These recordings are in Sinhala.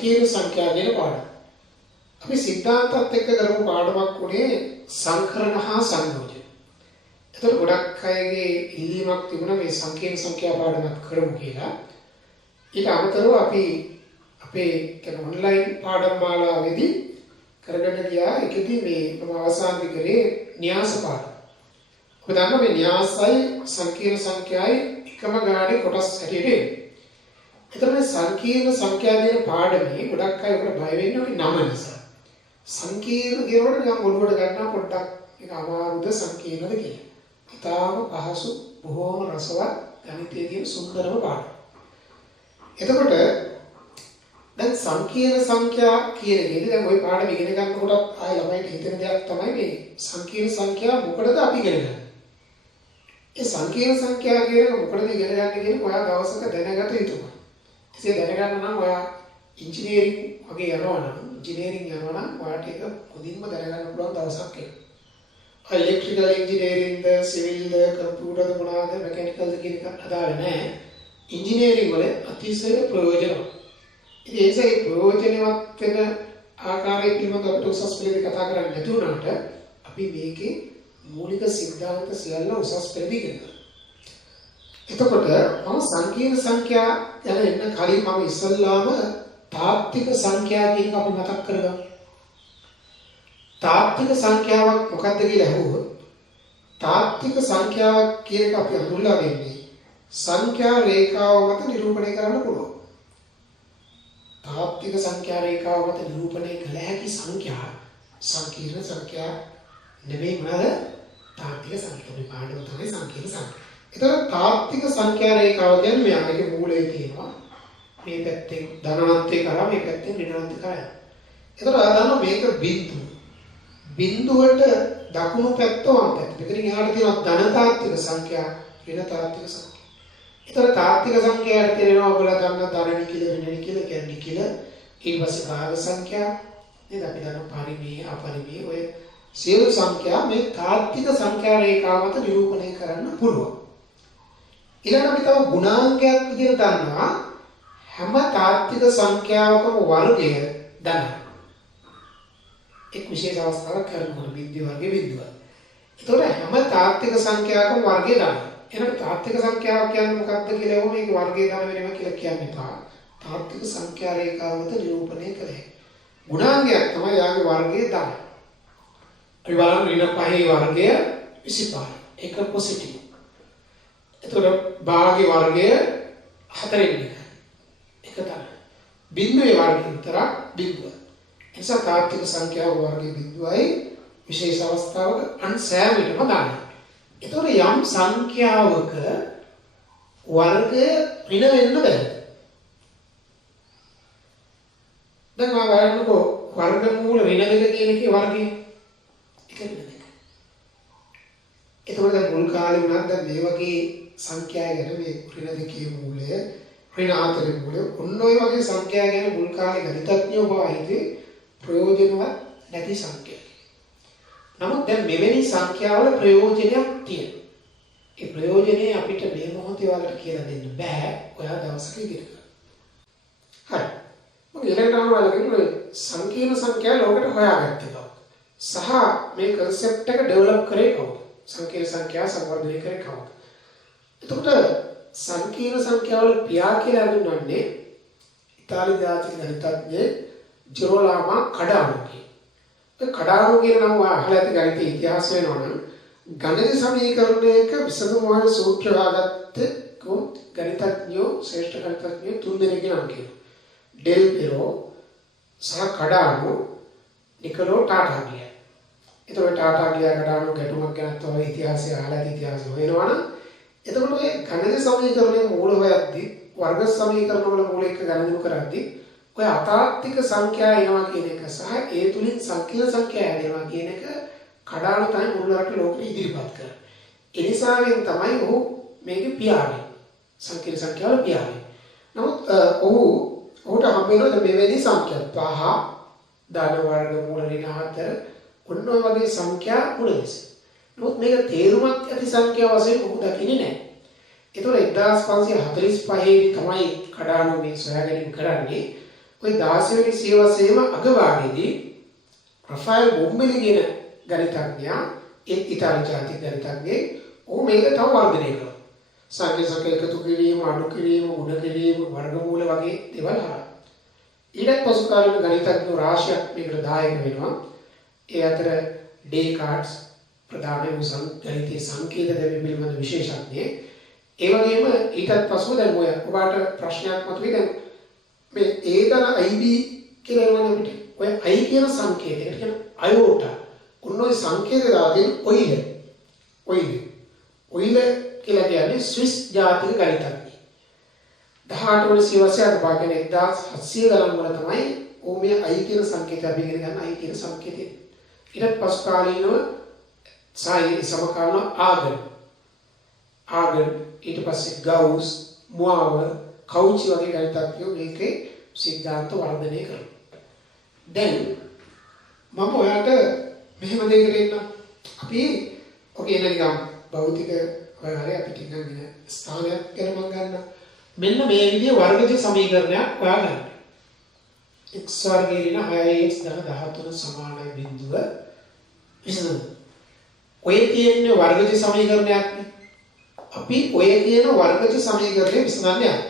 සංකීර්ණ සංඛ්‍යා කියන පාඩම. අපි සිද්ධාන්තත් එක්ක කරපු පාඩමක් උනේ සංකරණ හා සංයෝජන. ඒතර ගොඩක් අයගේ ඉල්ලීමක් තිබුණා මේ සංකීර්ණ සංඛ්‍යා පාඩමක් කරමු කියලා. ඊට අමතරව අපි අපේ කියන ඔන්ලයින් පාඩම් මාලාවේදී කරගෙන ගියා එකදී මේ මම අවසානයේ කරේ න්‍යාස පාඩම. ඔබ දන්නවා මේ න්‍යාසයි සංකීර්ණ සංඛ්‍යාවයි එකම ගානේ කොටස් හැටියට එන්නේ. ඒතර මේ සංකීර්ණ සංඛ්‍යා කියන පාඩමේ ගොඩක් අය උඩ බය වෙන්නේ නම නිසා. සංකීර්ණ කියනකොට නිකන් ඔළුවට ගන්නවා පොඩ්ඩක් ඒක අමාරුද සංකීර්ණද කියලා. ඉතාලම පහසු බොහෝම රසවත් ගණිතයේ තියෙන සුන්දරම පාඩම. එතකොට දැන් සංකීර්ණ සංඛ්‍යා කියන එකේදී දැන් ওই පාඩම ඉගෙන ගන්නකොට ආයෙ ළමයිට හිතෙන දෙයක් තමයි මේ සංකීර්ණ සංඛ්‍යා මොකටද අපි ඉගෙන ගන්නේ. ඒ සංකීර්ණ සංඛ්‍යා කියන මොකටද ඉගෙන ගන්න කියන්නේ ඔයා දවසක දැනගත යුතුයි. ඉතින් දැනගන්න නම් ඔයා ඉංජිනේරින් වගේ යනවා නම් ඔයාට ඒක කොදින්ම දැනගන්න පුළුවන් දවසක් එනවා. ඉලෙක්ට්‍රිකල් ඉංජිනේරින්ද සිවිල්ද කම්පියුටර්ද මොනවාද මෙකැනිකල්ද කියන එක අදාළ නැහැ. ඉංජිනේරින් වල අතිශය ප්‍රයෝජනවත්. ඉතින් ඒසයි ප්‍රයෝජනවත් වෙන ආකාරයේ පිළිබඳව අපිට උසස් පෙළේදී කතා කරන්න නැති වුණාට අපි මේකේ මූලික સિદ્ધාන්ත සියල්ල උසස් පෙළේදී ඉගෙනගන්නවා. එතකොට මම සංකීර්ණ සංඛ්‍යා යන එන්න කලින් මම ඉස්සල්ලාම තාත්වික සංඛ්‍යා කියන එක අපි මතක් කරගමු. තාත්වික සංඛ්‍යාවක් මොකක්ද කියලා අහුවොත් තාත්වික සංඛ්‍යාවක් කියන එක අපි හඳුන්ලා දෙන්නේ සංඛ්‍යා රේඛාව මත නිරූපණය කරන්න පුළුවන්. තාත්වික සංඛ්‍යා රේඛාව මත නිරූපණය කළ හැකි සංඛ්‍යා සංකීර්ණ සංඛ්‍යා නෙමෙයි මොනවාද? තාත්වික සංඛ්‍යා. මේ පාඩම තමයි සංකීර්ණ සංඛ්‍යා. ඒතර තාත්වික සංඛ්‍යා රේඛාව කියන්නේ මෙයාගේ මූලයේ තියෙනවා. මේ පැත්තෙන් ධනාන්තේ කරා මේ පැත්තෙන් ඍණාන්තේ කරා. ඒතර ආදන්න මේක බිඳුව. බිඳුවට දකුණු පැත්ත වම් පැත්ත. මෙතනින් එහාට තියෙනවා ධන තාත්වික සංඛ්‍යා, ඍණ තාත්වික සංඛ්‍යා. ඒතර තාත්වික සංඛ්‍යාවට තියෙනවා ඔයගොල්ලෝ දන්න ධනනි කියලා, ඍණනි කියලා, කැරණි කියලා. ඊට පස්සේ භාග සංඛ්‍යා නේද? අපි දන්න පරිමේය, අපරිමේය ඔය සියලු සංඛ්‍යා මේ තාත්වික සංඛ්‍යා රේඛාව මත නිරූපණය කරන්න පුළුවන්. ඊළඟට අපි තව ගුණාංගයක් විදිහට දන්නවා හැම තාත්වික සංඛ්‍යාවකම වර්ගය ධනයි. එක් විශේෂ අවස්ථාවක් කරනකොට බිඳුව වර්ගයේ බිඳුව. ඒතකොට හැම තාත්වික සංඛ්‍යාවකම වර්ගය ධනයි. එහෙනම් තාත්වික සංඛ්‍යාව කියන්නේ මොකක්ද කියලා එවම මේක වර්ගය ධන වෙනවා කියලා කියන්න එපා. තාත්වික සංඛ්‍යා රේඛාව මත නිරූපණය කළේ. ගුණාංගයක් තමයි යාගේ වර්ගයේ ධනයි. අපි බලමු ඍණ පහේ වර්ගය 25. ඒක පොසිටිව්. එතකොට භාගයේ වර්ගය 4 එක තමයි. බිඳුවේ වර්ගය විතරක් බිඳුව. එනිසා තාත්වික සංඛ්‍යාව වර්ගයේ බිඳුවයි විශේෂ අවස්ථාවක අන්සෑම විටම දාන්න. එතකොට යම් සංඛ්‍යාවක වර්ගය ඍණ වෙන්න බෑ. දැන් මම බලන්නකෝ වර්ගමූල ඍණ දෙක කියන එකේ වර්ගය එක ඍණ දෙක. එතකොට දැන් මුල් කාලේ වුණත් දැන් මේ වගේ සංඛ්‍යා ගැන මේ ඍණ දෙකේ මූලය ඍණාන්තරේ මූලය ඔන්න ඔය වගේ සංඛ්‍යා ගැන මුල් කාලේ ගණිතඥයෝ බවයිදී ප්‍රයෝජනවත් නැති සංඛ්‍යා. නමුත් දැන් මෙවැනි සංඛ්‍යාවල ප්‍රයෝජනයක් තියෙනවා. ඒ ප්‍රයෝජනේ අපිට මේ මොහොතේ වලට කියලා දෙන්න බෑ. ඔයා දවසක ඉගෙන ගන්න. හරි. මම ඊළඟට අහනවා සංකීර්ණ සංඛ්‍යා ලෝකෙට හොයාගත්තේ කවුද? සහ මේ concept එක develop කරේ කවුද? සංකීර්ණ සංඛ්‍යා සංවර්ධනය කරේ කවුද? එතකොට සංකීර්ණ සංඛ්‍යාවල පියා කියලා හඳුන්වන්නේ ඉතාලි ජාතික ගණිතඥ ජෙරෝලාමෝ කඩානෝ කියන. ඒ කඩානෝ කියන නම අහලා ඇති ගණිත ඉතිහාසය වෙනවනම් ගණිත සමීකරණයක විසඳුම වල සූත්‍ර වාගත්තේ ගණිතඥයෝ ශ්‍රේෂ්ඨ ගණිතඥයෝ තුන්දෙනෙක් නම් කියනවා. ඩෙල් පෙරෝ සහ කඩානෝ නිකලෝ ටාටාගියා. එතකොට ටාටාගියා කඩානෝ ගැටුමක් ගැන තමයි ඉතිහාසය අහලා ඇති ඉතිහාසය වෙනවනම් එතකොට මේ ගණිත සමීකරණයේ මූල හොයද්දි වර්ග සමීකරණ වල මූල එක ගණනය කරද්දි ඔය අතාත්වික සංඛ්‍යා එනවා කියන එක සහ ඒ තුලින් සංකීර්ණ සංඛ්‍යා එනවා කියන එක කඩාන තමයි මුල්ලරට ලෝකෙ ඉදිරිපත් කරන්නේ. ඒ නිසාවෙන් තමයි ඔහු මේකේ පියාගේ සංකීර්ණ සංඛ්‍යාවල පියාගේ. නමුත් ඔහුට හම්බ වෙන මෙවැනි සංඛ්‍යා 5 ධන වර්ග මූල ඍණ 4 ඔන්න ඔය වගේ සංඛ්‍යා මුලදෙස. නමුත් මේක තේරුමක් ඇති සංඛ්‍යා වශයෙන් ඔහු දකින්නේ නැහැ. ඒතකොට 1545 තමයි කඩානෝ මේ සොයා ගැනීම කරන්නේ. ඔය 16 වෙනි සියවසේම අගභාගයේදී රෆායල් බොම්බෙලි කියන ගණිතඥයා ඉතාලි ජාතික ගණිතඥයෙක් ਉਹ මේක තව වර්ධනය කළා. සංඛ්‍යා එකතු කිරීම, අඩු කිරීම, ගුණ කිරීම, වර්ගමූල වගේ දේවල් හරහා. ඊට පසු කාලෙක ගණිතඥ රාශියක් මේකට දායක වෙනවා. ඒ අතර ඩේකාර්ට්ස් ප්‍රධාන වූ ගණිතීය සංකේත දැමීම පිළිබඳ විශේෂඥයෙක්. ඒ වගේම ඊටත් පසුව දැන් ඔයාට ප්‍රශ්නයක් මතුවේ දැන් මේ ඒතන IB කියලා එනවා අපිට. ඔය I කියන සංකේතයකට කියන අයෝටා. ඔන්න ඔය සංකේතය දාගෙන ඔයිල කියලා කියන්නේ ස්විස් ජාතික ගණිතඥයෙක්. 18 වන සියවසේ අගභාගයෙන් 1700 ගණන් වල තමයි ඕ මේ I කියන සංකේතය අපි ඉගෙන ගන්න I කියන සංකේතය. ඊට පසු කාලීනව සමකාලීන ආගන් ඊට පස්සේ ගවුස්, මුවාව, කවුචි වගේ ගණිතඥයෝ මේකේ සිද්ධාන්ත වර්ධනය කරනවා. දැන් මම ඔයාලට මෙහෙම දෙයකට එන්න. අපි ඔකේ නිකම් භෞතික ඔයාලේ අපි ටිකක් වෙන ස්ථානයක් ගැන මම ගන්න. මෙන්න මේ විදිහේ වර්ගජ සමීකරණයක් හොයා ගන්න. x වර්ගයේ ඉන්න 6x ධන 13 සමානයි බිඳුව විසඳන්න. ඔය කියන්නේ වර්ගජ සමීකරණයක්. අපි ඔය කියන වර්ගජ සමීකරණය විසඳන්න යනවා.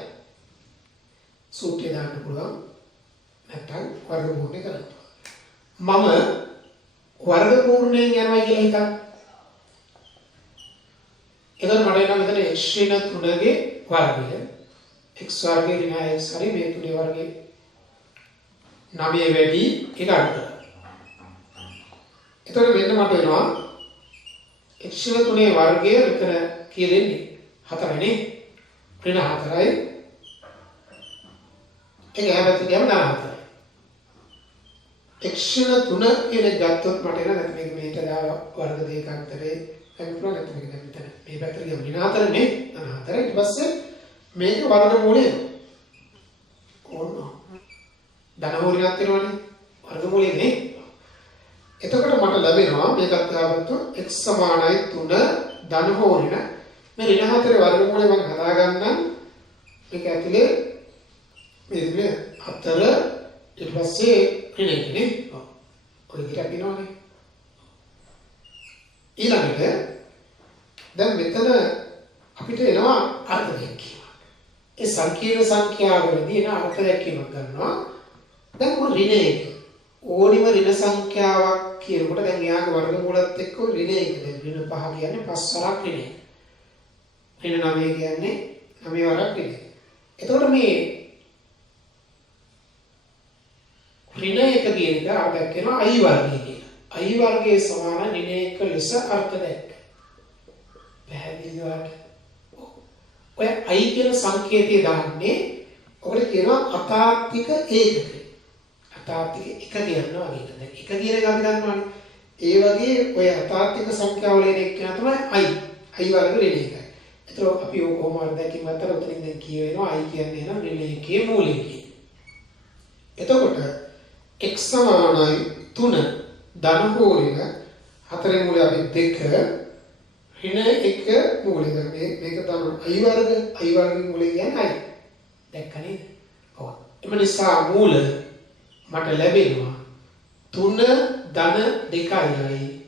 සූත්‍රය දාන්න පුළුවන්. නැත්නම් වර්ගමූලය කරන්න. මම වර්ගමූලයෙන් යනවා කියලා හිතන්න. එතකොට මට එනවා මෙතන x ඍණ 3ගේ වර්ගය. x වර්ගයේ ඍණ x හරි මේ 3 වර්ගයේ 9 වැඩි එක අඩු කරා. එතකොට මෙන්න මට එනවා x ඍණ 3 වර්ගය මෙතන කියලා දෙන්නේ 4 නේ. ඍණ 4යි. ඒක හැබැයි කියන්න 14. x ඍණ 3 කියන ගත්තොත් මට එන නැත්නම් මේක මේක දාලා වර්ග දෙකක් අතරේ හැංගුණා නැත්නම් මේක දැන් මෙතන මේ පැත්තට ගියම ඍණ 4 නේ. 14 ඊට පස්සේ මේක වර්ගමූලය. ඕන. ධනමූලයක් වෙනවනේ. වර්ගමූලය නේ. එතකොට මට ලැබෙනවා මේකත් ගත්තොත් x සමානයි 3 ධන හෝ ඍණ මේ ඍණ 4 වර්ගමූලය මම හදාගන්නම්. මේක ඇතුලේ මේ 4 ඊට පස්සේ ඍණ 1 නේ. ඔය විදිහට අපිනවනේ. ඊළඟට දැන් මෙතන අපිට එනවා අර්ථ දැක්වීම. ඒ සංකීර්ණ සංඛ්‍යාවලදී එන අර්ථ දැක්වීමක් ගන්නවා. දැන් මොන ඍණ 1 ඕනිම ඍණ සංඛ්‍යාවක් කියනකොට දැන් එයාගේ වර්ගමූලත් එක්ක ඍණ 1 දැන් ඍණ 5 කියන්නේ 5 වරක් ඍණ 1. ඍණ 9 කියන්නේ 9 වරක් ඍණ 1. එතකොට මේ ඍණ 1 කියන එක අපිට කියනවා I වර්ගය කියලා. I වර්ගයේ සමාන ඍණ 1 ලෙස අර්ථ දැක්ක. පැහැදිලිද? ඔය I කියන සංකේතය දාන්නේ ඔකට කියනවා අතාර්කික ඒකක. අතාර්කික එක කියනවා වගේ. දැන් එක කියන එක අපි දන්නවනේ. ඒ වගේ ඔය අතාර්කික සංඛ්‍යාවල එන එක තමයි I. I වර්ග ඍණ 1යි. ඒතකොට අපි ඔය කොහොමද දැකින් අතර උතරින් දැන් කියවෙනවා I කියන්නේ නම් ඍණ 1ගේ මූලය කියන. එතකොට x සමානයි 3 ධන හෝ ඍණ 4 මූලය අපි 2 ඍණ 1 මූලය. මේක තමයි I වර්ගයේ මූලය කියන්නේ I. දැක්කනේ? ඔව්. එම නිසා මූල මට ලැබෙනවා 3 ධන 2යි.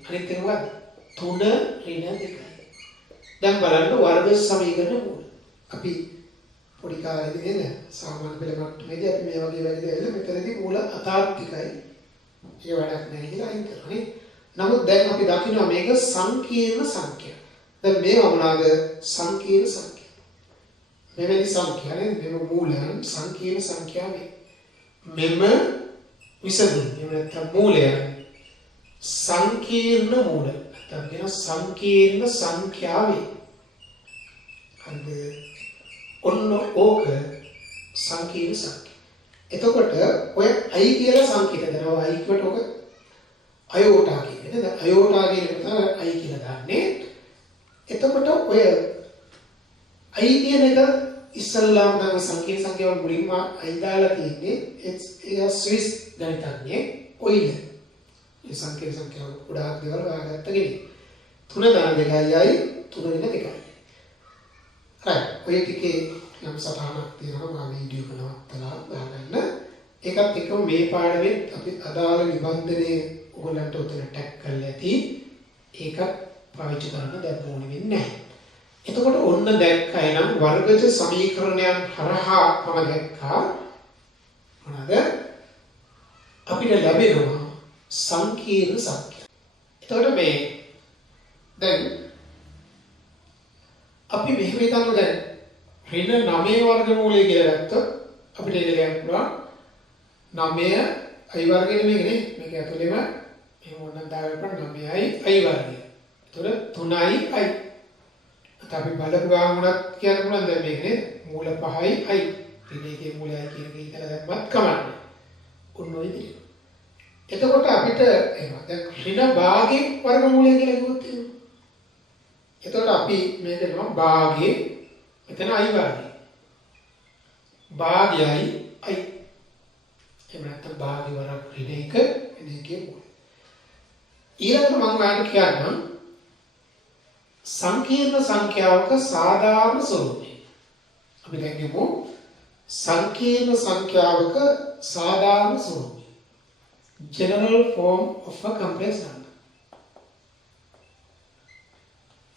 අනිත් එක මොකද්ද? 3 ඍණ 2යි. දැන් බලන්න වර්ග සමීකරණ මූල. අපි පොඩි කාලේදී නේද? සාමාන්‍ය පෙළ මට්ටමේදී අපි මේ වගේ වැඩි දෙයක් මෙතනදී මූල අතාර්කිකයි. ඒ වැඩක් නැහැ කියලා අයින් කරනවා. නමුත් දැන් අපි දකිනවා මේක සංකීර්ණ සංඛ්‍යා. දැන් මේවා මොනවාද? සංකීර්ණ සංඛ්‍යා. මෙවැනි සංඛ්‍යා නේද? මෙව මූලයන් සංකීර්ණ සංඛ්‍යා වේ. මෙම විසඳුම් නැත්නම් මූලය සංකීර්ණ මූල. නැත්නම් කියන සංකීර්ණ සංඛ්‍යා වේ. අද ඔන්න ඕක සංකීර්ණ සංඛ්‍යා. එතකොට ඔය I කියලා සංකේත දෙනවා. I කට ඔක අයෝටා කියන්නේ නේද? අයෝටා කියන එක තමයි I කියලා දාන්නේ. එතකොට ඔය I කියන එක ඉස්සල්ලාම නම් සංකීර්ණ සංඛ්‍යාවල මුලින්ම I දාලා තියෙන්නේ ඒ ස්විස් ගණිතඥයෙක් ඔයිල. මේ සංකීර්ණ සංඛ්‍යාවල ගොඩාක් දේවල් හොයාගත්ත කෙනෙක්. 3 ධන 2යි 3 ඍණ 2යි. හරි. ඔය ටිකේ යම් සටහනක් තියෙනවා මම වීඩියෝ එක නවත්තලා දාගන්න. ඒකත් එක්කම මේ පාඩමේ අපි අදාළ නිබන්ධනයේ ඔයගලන්ට උතන ටැග් කරලා ඇති. ඒකත් පාවිච්චි කරන්න දැන් ඕනෙ වෙන්නේ නැහැ. එතකොට ඔන්න දැක්කයි නම් වර්ගජ සමීකරණයන් හරහා මම දැක්කා මොනවාද අපිට ලැබෙනවා සංකීර්ණ සංඛ්‍යා. එතකොට මේ දැන් අපි මෙහෙම හිතමු දැන් ඍණ 9 වර්ගමූලය කියලා ගත්තොත් අපිට ඒක ලියන්න පුළුවන් 9 i වර්ගය නෙමෙයි නේ මේක ඇතුළේම මේ මොනක් දාගන්න 9යි i වර්ගය. එතකොට 3යි i. අපි බලපු ගාමුණක් කියන්න පුළුවන් දැන් මේක නේද මූල 5යි i. ඍණයේ මූලයයි කියන එක ඉතල දැම්මත් කමන්නේ. ඔන්න ඔය විදිහට. එතකොට අපිට එහෙම දැන් ඍණ භාගයේ වර්ගමූලය කියලා කිව්වොත් එහෙම. එතකොට අපි මේක නම භාගයේ මෙතන i වර්ගය. භාගයයි i. එහෙම නැත්නම් භාගය වරක් ඍණ එක ඍණ එකේ මූලය. ඊළඟට මම ඔයාලට කියන්නම් සංකීර්ණ සංඛ්‍යාවක සාධාරණ ස්වරූපය. අපි දැන් කියමු සංකීර්ණ සංඛ්‍යාවක සාධාරණ ස්වරූපය. General form of a complex number.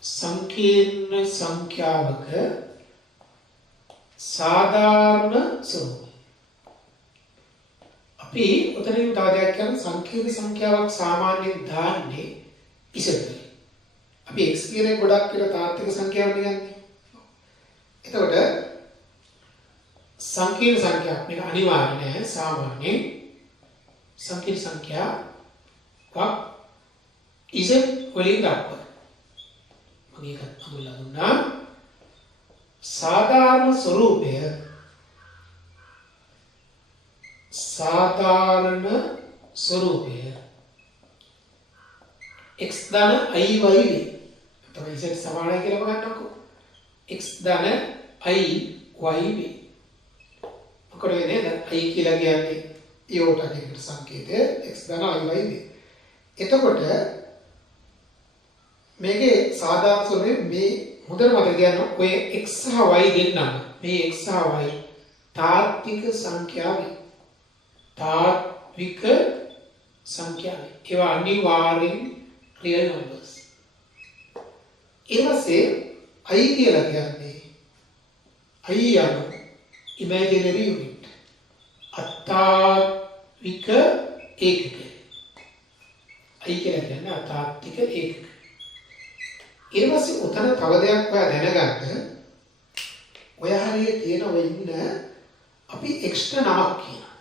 සංකීර්ණ සංඛ්‍යාවක සාධාරණ ස්වරූපය. අපි උතනින් දාදයක් කියන සංකීර්ණ සංඛ්‍යාවක් සාමාන්‍යයෙන් දාන්නේ ඉස්සෙල්ලා. අපි x කියන එක ගොඩක් කියලා තාත්වික සංඛ්‍යාවක් ගන්නේ. එතකොට සංකීර්ණ සංඛ්‍යාවක් මේක අනිවාර්ය නෑ සාමාන්‍යයෙන් සංකීර්ණ සංඛ්‍යාවක් z වලින් දක්වනවා. මම ඒක අඳුල්ලා දුන්නා. සාධාරණ ස්වරූපය x ධන i y වේ. තමයි z සමානයි කියලා බලන්නකෝ. x ධන i y වේ. මොකද නේද? i කියලා කියන්නේ iota කියන සංකේතය x ධන i y වේ. එතකොට මේකේ සාධාරණ ස්වරූපය මේ හොඳට මතක තියාගන්න ඔය x සහ y දෙන්නම මේ x සහ y තාත්වික සංඛ්‍යාවේ. තාත්වික සංඛ්‍යාවේ. ඒවා අනිවාර්යෙන් real numbers. ඊළඟට i කියලා කියන්නේ i යන imaginary unit. අතාත්වික ඒකකය. i කියලා කියන්නේ අතාත්වික ඒකක. ඊළඟට උතන තව දෙයක් ඔයා දැනගන්න. ඔය හරියට තියෙන ඔය ඉන්න අපි එක්ස්ට්‍රා නමක් කියනවා.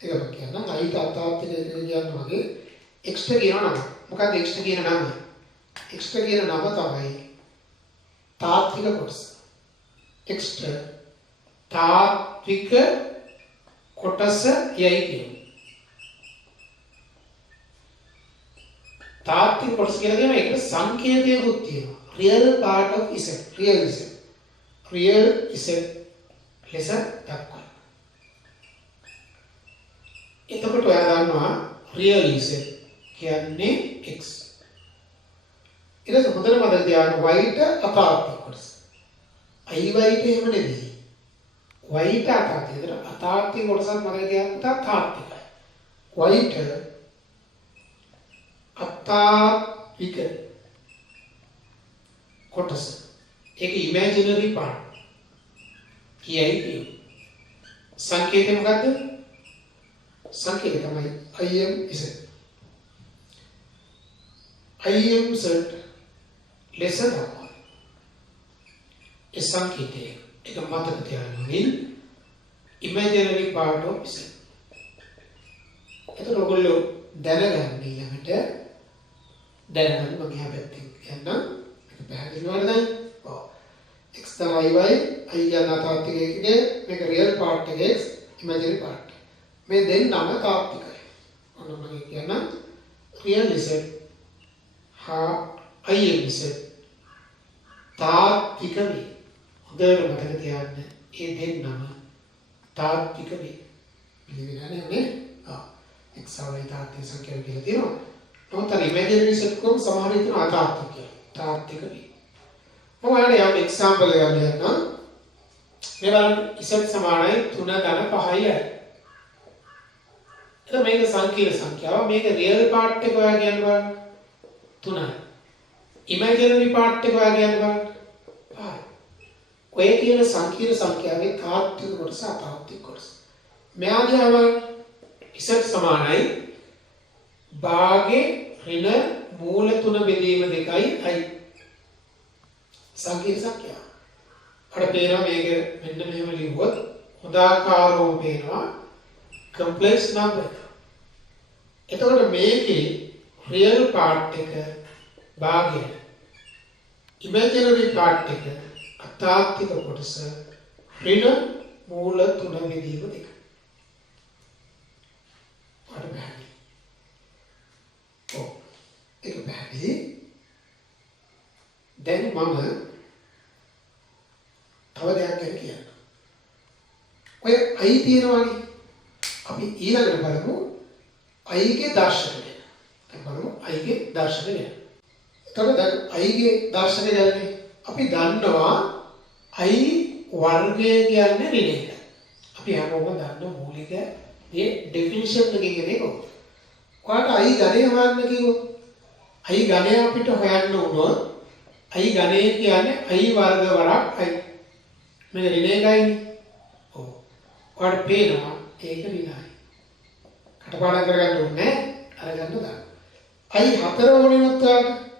ඒක කියනවා i අතාත්වික කියන්නේ වගේ එක්ස්ට්‍රා කියන නම. මොකක්ද එක්ස්ට්‍රා කියන නම? එක්ස්ට්‍රා කියන නම තමයි තාත්වික කොටස. එක්ස්ට්‍රා තාත්වික කොටස යයි කියන්නේ. තාත්වික කොටස කියලා කියන එක සංකේතයකුත් තියෙනවා. real part of z. real z. real z ලෙස දක්වනවා. එතකොට ඔයා දන්නවා real z කියන්නේ x. ඊට පස්සේ හොඳට මතක තියාගන්න y ට අතාත්වික කොටස. i y ට එහෙම නෙවෙයි. y ට අතාත්වික. ඒතර අතාත්වික කොටසක් මතක තියාගන්න තාත්විකයි. y ට අතාත්වික කොටස. ඒක imaginary part. කියයි කියු. සංකේතය මොකද්ද? සංකේතය තමයි im z. im z ලෙස දක්වනවා. ඒ සංකේතය එක මතක තියාගන්න imaginary part of z. එතකොට ඔයගොල්ලෝ දැනගන්න ඊළඟට දැනගන්න මම හැබැයි කියන්නම් ඒක පැහැදිලිවද නැයි? ඔව්. x තමයි y i යන තාත්වික එකේ මේක real part එක x imaginary part. මේ දෙන්නම තාත්විකයි. ඔන්න මම කියන්නම් real z හා im z තාත්වික වේ. හොඳට මතක තියාගන්න මේ දෙන්නම තාත්වික වේ. පිළිවෙලනේ නේ? ආ x සමයි තාත්වික සංඛ්‍යාව කියලා තියෙනවා. නමුත් අර ඉමේජිනරි සෙට් කොම් සමහර විට අතාත්වික තාත්වික වේ. මම ඔයාලට යම් එක්සැම්පල් එකක් දෙන්නම්. මේ බලන්න z සමානයි 3 ධන 5යි. එතකොට මේක සංකීර්ණ සංඛ්‍යාව. මේක රියල් පාර්ට් එක ඔයා කියන්න බලන්න. 3යි. ඉමේජිනරි පාර්ට් එක ඔයා කියන්න බලන්න. 5යි. ඔය කියන සංකීර්ණ සංඛ්‍යාවේ තාත්වික කොටස අතාත්වික කොටස. මෙයාගේම ඉසත් සමානයි භාගේ ඍණ මූල 3 බෙදීම 2යි i. සංකීර්ණ සංඛ්‍යාව. අර පේනවා මේක මෙන්න මෙහෙම ලිව්වොත් උදාකාරව පේනවා complex number. එතකොට මේකේ real part එක භාගය imaginary part එක අතාත්වික කොටස ඍණ මූල 3 බෙදීම 2. අර බැහැ. ඔව්. ඒක බැහැ. දැන් මම තව දෙයක් ගැන කියන්න. ඔය i තියෙනවානේ. අපි ඊළඟට බලමු i ගේ දර්ශනය. දැන් බලමු i ගේ දර්ශනය. එතකොට දැන් i ගේ දර්ශනය ගැන අපි දන්නවා i වර්ගය කියන්නේ ඍණ එක. අපි හැමෝම දන්න මූලික මේ ඩෙෆිනිෂන් එකකින් එන්නේ කොහොමද? ඔයාලට i ගණය හොයන්න කිව්වොත් i ගණය අපිට හොයන්න වුණොත් i ගණය කියන්නේ i වර්ග වරක් i. මේ ඍණ එකයිනේ. ඔව්. ඔයාලට පේනවා ඒක ඍණයි. කටපාඩම් කරගන්න ඕනේ අරගන්න දාන්න. i 4 වුණොත් ඔයාලට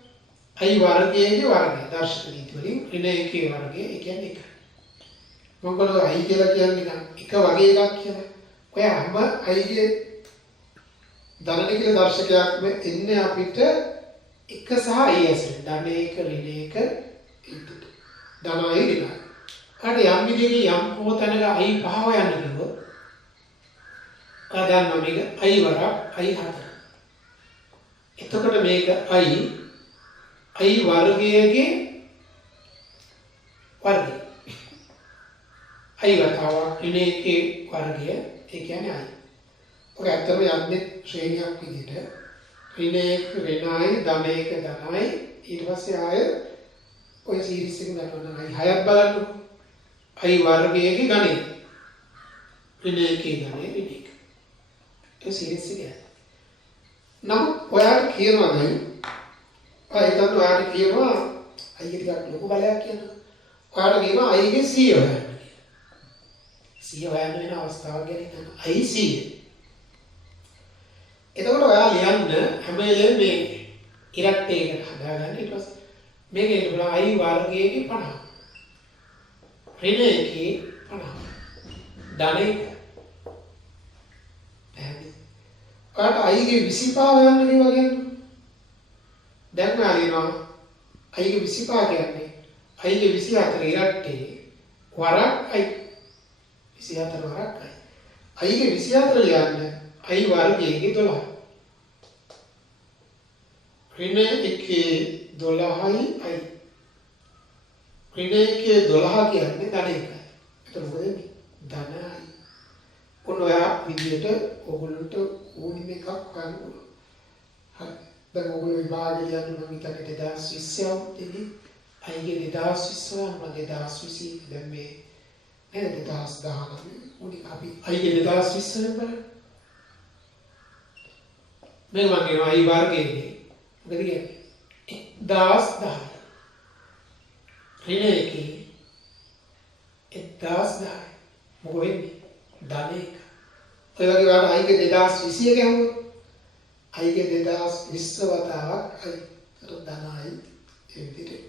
i වර්ගයේ වර්ගය දර්ශක නීති වලින් ඍණ එකේ වර්ගය ඒ කියන්නේ එකයි. මොකද i කියලා කියන්නේ නිකන් එක වගේ එකක් කියලා. ඔය හැම i ගේ ධන නිකල දර්ශකයක්ම එන්නේ අපිට එක සහ i ඇසෙන්. ධන එක ඍණ එක ධනයි ඍණයි. අර යම් විදිහකින් යම් කොතැනක i 5 යන්න කිව්වොත් ආ දන්නවා මේක i වරක් i 4. එතකොට මේක i වර්ගයේ වර්ගය. i වතාවක් ඍණ එකේ වර්ගය ඒ කියන්නේ i. ඔක ඇත්තටම යන්නේ ශ්‍රේණියක් විදිහට ඍණ එක ඍණයි ධන එක ධනයි ඊට පස්සේ ආය ඔය සීරීස් එකෙන් ගන්න i 6ක් බලන්න. i වර්ගයේ ගණය ඍණ එකේ ගණය ඍණ එක. ඒ සීරීස් එක. නම් ඔයාලට කියනවා දැන් ඔය හිතන්න ඔයාලට කියනවා i ටිකක් ලොකු බලයක් කියනවා. ඔයාලට කියනවා i ගේ 100 හොයන්න. 100 හොයන්න වෙන අවස්ථාවක් ගැන හිතන්න. i 100. එතකොට ඔයා ලියන්න හැම වෙලේම මේ ඉරට් එකකට හදාගන්න. ඊට පස්සේ මේකේ ඉන්න බලන්න i වර්ගයේ 50. ඍණ එකේ 50. ධන එක. ඔයාලට i ගේ 25 හොයන්න කිව්වා කියන්නේ. දැන් ආරිනවා i ගේ 25 කියන්නේ i ගේ 24 ඉරට්ටේ වරක් i 24 වරක් i ගේ 24 ලියන්න i වර්ගයේ 12. ඍණ එකේ 12යි i. ඍණ එකේ 12 කියන්නේ ධන එකයි. එතකොට මොකද වෙන්නේ? ධනයි. ඔන්න ඔයා විදියට ඕගොල්ලන්ට ඕනිම එකක් ගන්න පුළුවන්. හරි. දැන් ඕගොල්ලෝ විභාගය ලියන්න නම් හිතන්නේ 2020 අවුරුද්දේ i ගේ 2020 මම 2020 දැන් මේ නේද 2019 උනි අපි i ගේ 2020 නේද බලන්න. මේ මම කියනවා i වර්ගයේ මොකද කියන්නේ 1010 ඍණ එකේ 1010 මොකද වෙන්නේ ධන එක. ඔය වගේ වල i ගේ 2020 ගහුවොත් i ගේ 2020 වතාවක් i ධනයි ඒ විදිහට.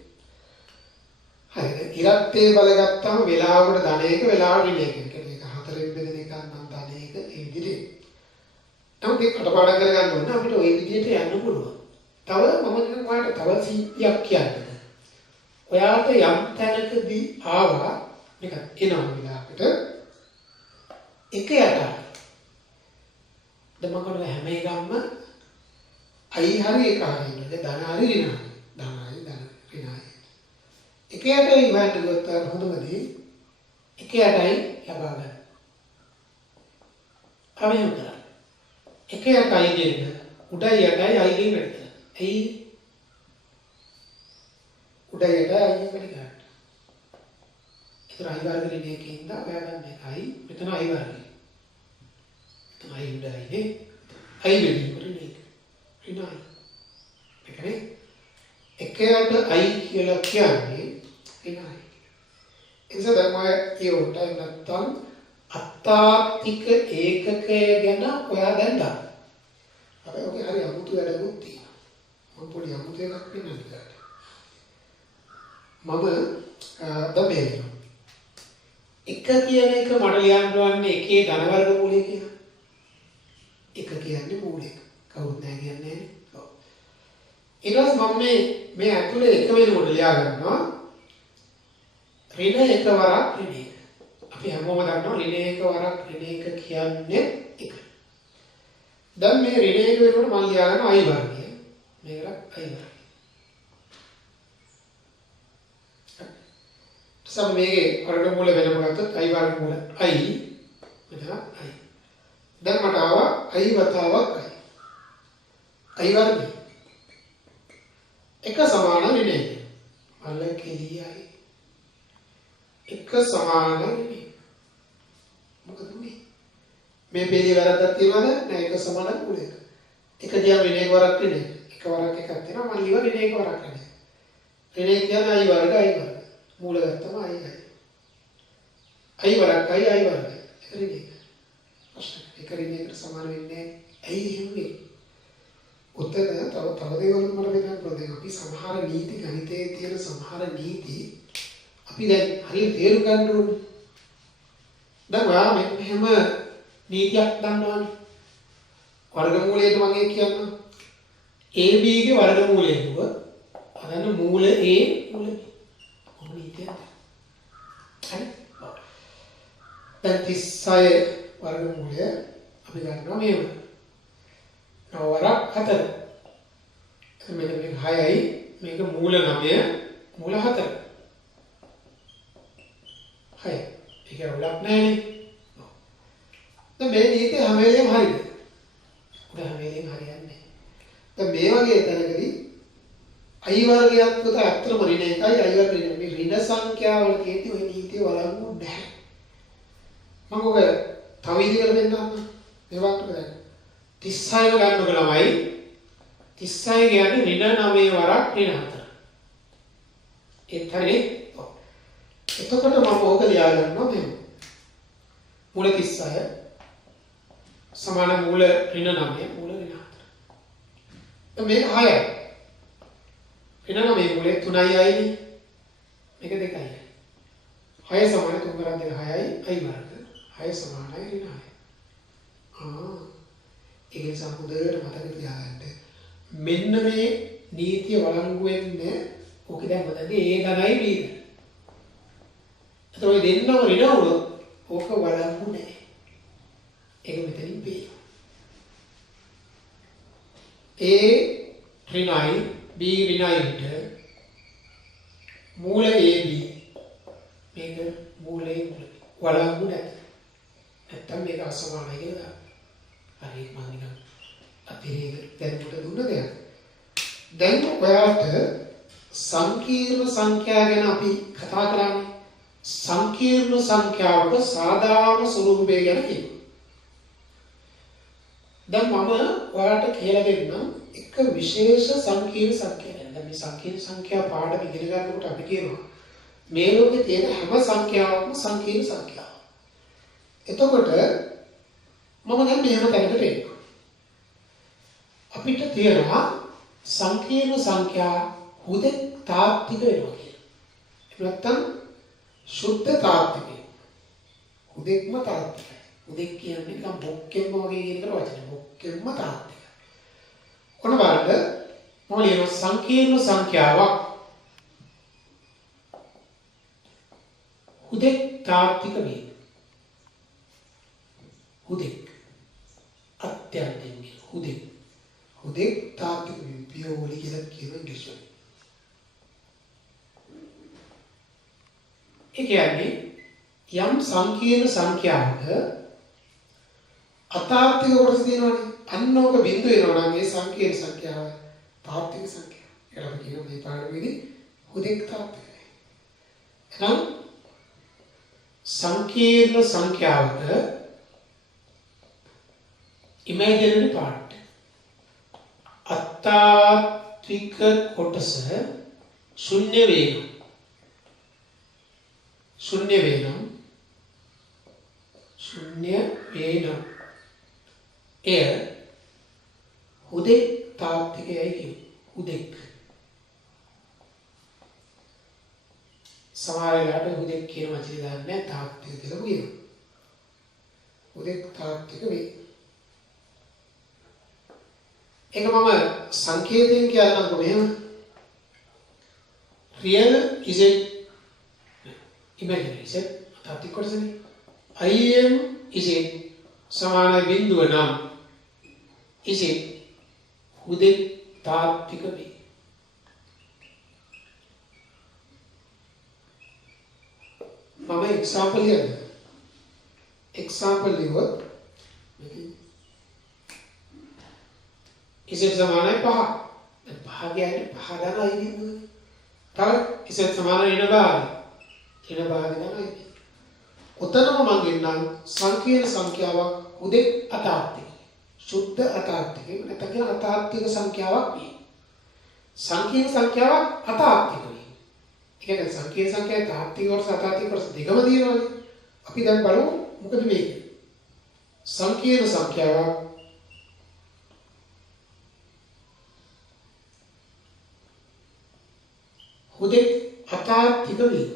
හරිද? ඉරත්තේ බල ගත්තාම වෙලාවකට ධන එක වෙලාවට ඍණ එක. කියන්නේ ඒක හතරෙන් බෙදෙන එකක් නම් ධන එක ඒ විදිහට. නමුත් ඒක කටපාඩම් කරගන්න ඕනේ අපිට ওই විදිහට යන්න පුළුවන්. තව මම නිකන් ඔයාලට තව 100ක් කියන්නම්. ඔයාලට යම් තැනකදී ආවා නිකන් එනවා විලාකට එක යට. දැන් මම කරන හැම එකක්ම i හරි එක හරි නේද? ධන හරි ඍණ හරි. ධනයි ධන ඍණයි. එක යට ඉවන්ට ගත්තාම හොඳමදී එක යටයි ලබා ගන්න. කමෙන් කරා. එක යටයි දෙන්න උඩයි යටයි i දෙන්න වැඩි. ඇයි උඩ යට i වැඩි ගන්න. ඒතර i වර්ග ඍණ එකකින් දා ඔයා ගන්න එකයි මෙතන i වර්ගය. මෙතන i උඩයි නේ. I බෙදීම ඍණ එක. ඍණ I. ඒ කියන්නේ එකයට I කියලා කියන්නේ ඍණ I. එනිසා තමයි ඒ උටයි නැත්තම් අත්තාත්තික ඒකකය ගැන ඔයා දැන් දන්න. හැබැයි ඔගේ හරි අමුතු වැඩකුත් තියෙනවා. මම පොඩි අමුතු එකක් පෙන්නන්න. මම දැන් මේ එක කියන එක මට ලියන්න ඕනේ එකේ ධන වර්ග මූලය කියලා. එක කියන්නේ මූලය. කවුරුත් නැහැ කියන්නේ නැහැ. ඔව්. ඊට පස්සේ මම මේ ඇතුලේ එක වෙනකොට ලියා ගන්නවා ඍණ එක වරක් ඍණ එක. අපි හැමෝම දන්නවා ඍණ එක වරක් ඍණ එක කියන්නේ එක. දැන් මේ ඍණ එක වෙනකොට මම ලියා ගන්නවා I වර්ගය. මේකට I වර්ගය. සම මේකේ වර්ගමූල වෙනම ගත්තොත් I වර්ගමූල I මෙතන I. දැන් මට ආවා I වතාවක් I. I වර්ගය. එක සමාන ඍණ එක. මල කෙලියයි. එක සමාන ඍණ. මොකද මේ පෙළිය වැරද්දක් තියනවද? නෑ එක සමාන මූලයක. එක දිහා ඍණ එක වරක් ඍණ එක. එක වරක් එකක් තියෙනවා මම ලියව ඍණ එක වරක් ඍණ එක. ඍණ එක කියන්නේ I වර්ග I වර්ග. මූල ගත්තම I වරක් I වර්ග. එක ඍණ එක. ප්‍රශ්න. එක ඍණ එකට සමාන වෙන්නේ ඇයි එහෙම වෙන්නේ? උත්තර තව දේවල් මට වෙනත් ප්‍රදේශ අපි සමහර නීති ගණිතයේ තියෙන සමහර නීති අපි දැන් හරියට තේරුම් ගන්න ඕනේ. දැන් ඔයා මෙහෙම නීතියක් දන්නවනේ. වර්ගමූලයට මම කියන්නම්. AB ගේ වර්ගමූලය දුව අදන්න මූල A මූල B. මොන නීතියක්ද? හරි. දැන් 36 වර්ගමූලය අපි ගන්නවා මේව. නවරක් 4. මෙන්න මේක 6යි මේක මූල 9 මූල 4. 6. ඒක වලක් නැහැනේ. දැන් මේ නීතිය හැම වෙලේම හරිද? දැන් හැම වෙලේම හරියන්නේ නැහැ. දැන් මේ වගේ තැනකදී I වර්ගයක් පුත අත්‍තරම ඍණ එකයි I වර්ග ඍණ මේ ඍණ සංඛ්‍යාවල තියෙති ওই නීතිය වළංගු නැහැ. මම ඔය තව ඉදිරියට දෙන්නම්. මේ වාක්‍ය බලන්න. 36ව ගන්නකො ළමයි 36 කියන්නේ ඍණ 9 වරක් ඍණ 4. ඒත් හරිනේ. ඔව්. එතකොට මම ඕක ලියා ගන්නවා මෙහෙම. මූල 36 සමාන මූල ඍණ 9 මූල ඍණ 4. දැන් මේක 6යි. ඍණ 9 මූලේ 3යි අයනේ. මේක 2යි. 6 සමාන 3 කරන් දෙක 6යි I වර්ග. 6 සමානයි ඍණ 6. ඒක නිසා හොඳට මතක තියාගන්න. මෙන්න මේ නීතිය වළංගු වෙන්නේ ඔක දැන් මතකදී A ධනයි B ධනයි. ඒතර ඔය දෙන්නම ඍණ වුණොත් ඕක වළංගු නැහැ. ඒක මෙතනින් B. A ඍණයි B ඍණයිට මූල AB මේක මූලයේ වළංගු නැහැ. නැත්තම් මේක අසමානයි කියලා දාන්න. හරි මම නිකන් අතිරේක දැනුමට දුන්න දෙයක්. දැන් ඔයාලට සංකීර්ණ සංඛ්‍යා ගැන අපි කතා කරන්නේ. සංකීර්ණ සංඛ්‍යාවක සාධාරණ ස්වරූපය ගැන කියනවා. දැන් මම ඔයාලට කියලා දෙන්නම් එක විශේෂ සංකීර්ණ සංඛ්‍යාවක්. දැන් මේ සංකීර්ණ සංඛ්‍යා පාඩම ඉගෙන ගන්නකොට අපි කියනවා මේ ලෝකේ තියෙන හැම සංඛ්‍යාවක්ම සංකීර්ණ සංඛ්‍යාවක්. එතකොට මම දැන් මෙහෙම තැනකට එනවා. අපිට තියෙනවා සංකීර්ණ සංඛ්‍යා හුදෙක් තාත්වික වෙනවා කියලා. ඒක නැත්තම් සුද්ධ තාත්විකයි. හුදෙක්ම තාත්විකයි. හුදෙක් කියන්නේ නිකන් බොක්කෙම්ම වගේ කියන වචන. බොක්කෙම්ම තාත්විකයි. ඔන්න බලන්න මම ලියන සංකීර්ණ සංඛ්‍යාවක් හුදෙක් තාත්වික වේ. හුදෙක් අත්‍යන්තයෙන් හුදෙක් තාත්වික පියෝලි කියලා කියන ඉංග්‍රීසියෙන්. ඒ කියන්නේ යම් සංකීර්ණ සංඛ්‍යාවක අතාර්ථික කොටස තියෙනවනේ. අන්න ඕක බිඳු වෙනවා නම් ඒ සංකීර්ණ සංඛ්‍යාව තාත්වික සංඛ්‍යාව. ඒකට කියනවා මේ පාඩමේදී හුදෙක් තාත්විකයි. එහෙනම් සංකීර්ණ සංඛ්‍යාවක imaginary part අතාත්වික කොටස ශුන්‍ය වේනම් එය හුදෙක් තාත්විකයයි කියමු. හුදෙක් සමහර වෙලාවට හුදෙක් කියන වචනේ දාන්නේ නැහැ තාත්වික කියලා කියනවා. හුදෙක් තාත්වික වේ. ඒක මම සංකේතයෙන් කියන්නම්කො මෙහෙම. real is it imaginary is it තාත්වික කොටසනේ. I am is it සමාන බිඳුව නම් is it හුදෙක් තාත්වික වේ. මම එක්සැම්පල් කියන්න. එක්සැම්පල් ලිව්වොත් ඉසෙත් සමානයි 5. දැන් 5 කියන්නේ 5 දාලා ඉන්නේ. තව ඉසෙත් සමාන වෙන භාගය. වෙන භාගය දාලා ඉන්නේ. උතනම මම ගෙන්නම් සංකීර්ණ සංඛ්‍යාවක් හුදෙක් අතාත්වික. සුද්ධ අතාත්වික. නැත්නම් කියන අතාත්වික සංඛ්‍යාවක් වේ. සංකීර්ණ සංඛ්‍යාවක් අතාත්වික වේ. ඒ කියන්නේ සංකීර්ණ සංඛ්‍යාවේ තාත්වික කොටස අතාත්වික කොටස දෙකම තියෙනවානේ. අපි දැන් බලමු මොකද මේක. සංකීර්ණ සංඛ්‍යාවක් හුදෙක් අතාත්වික වේ.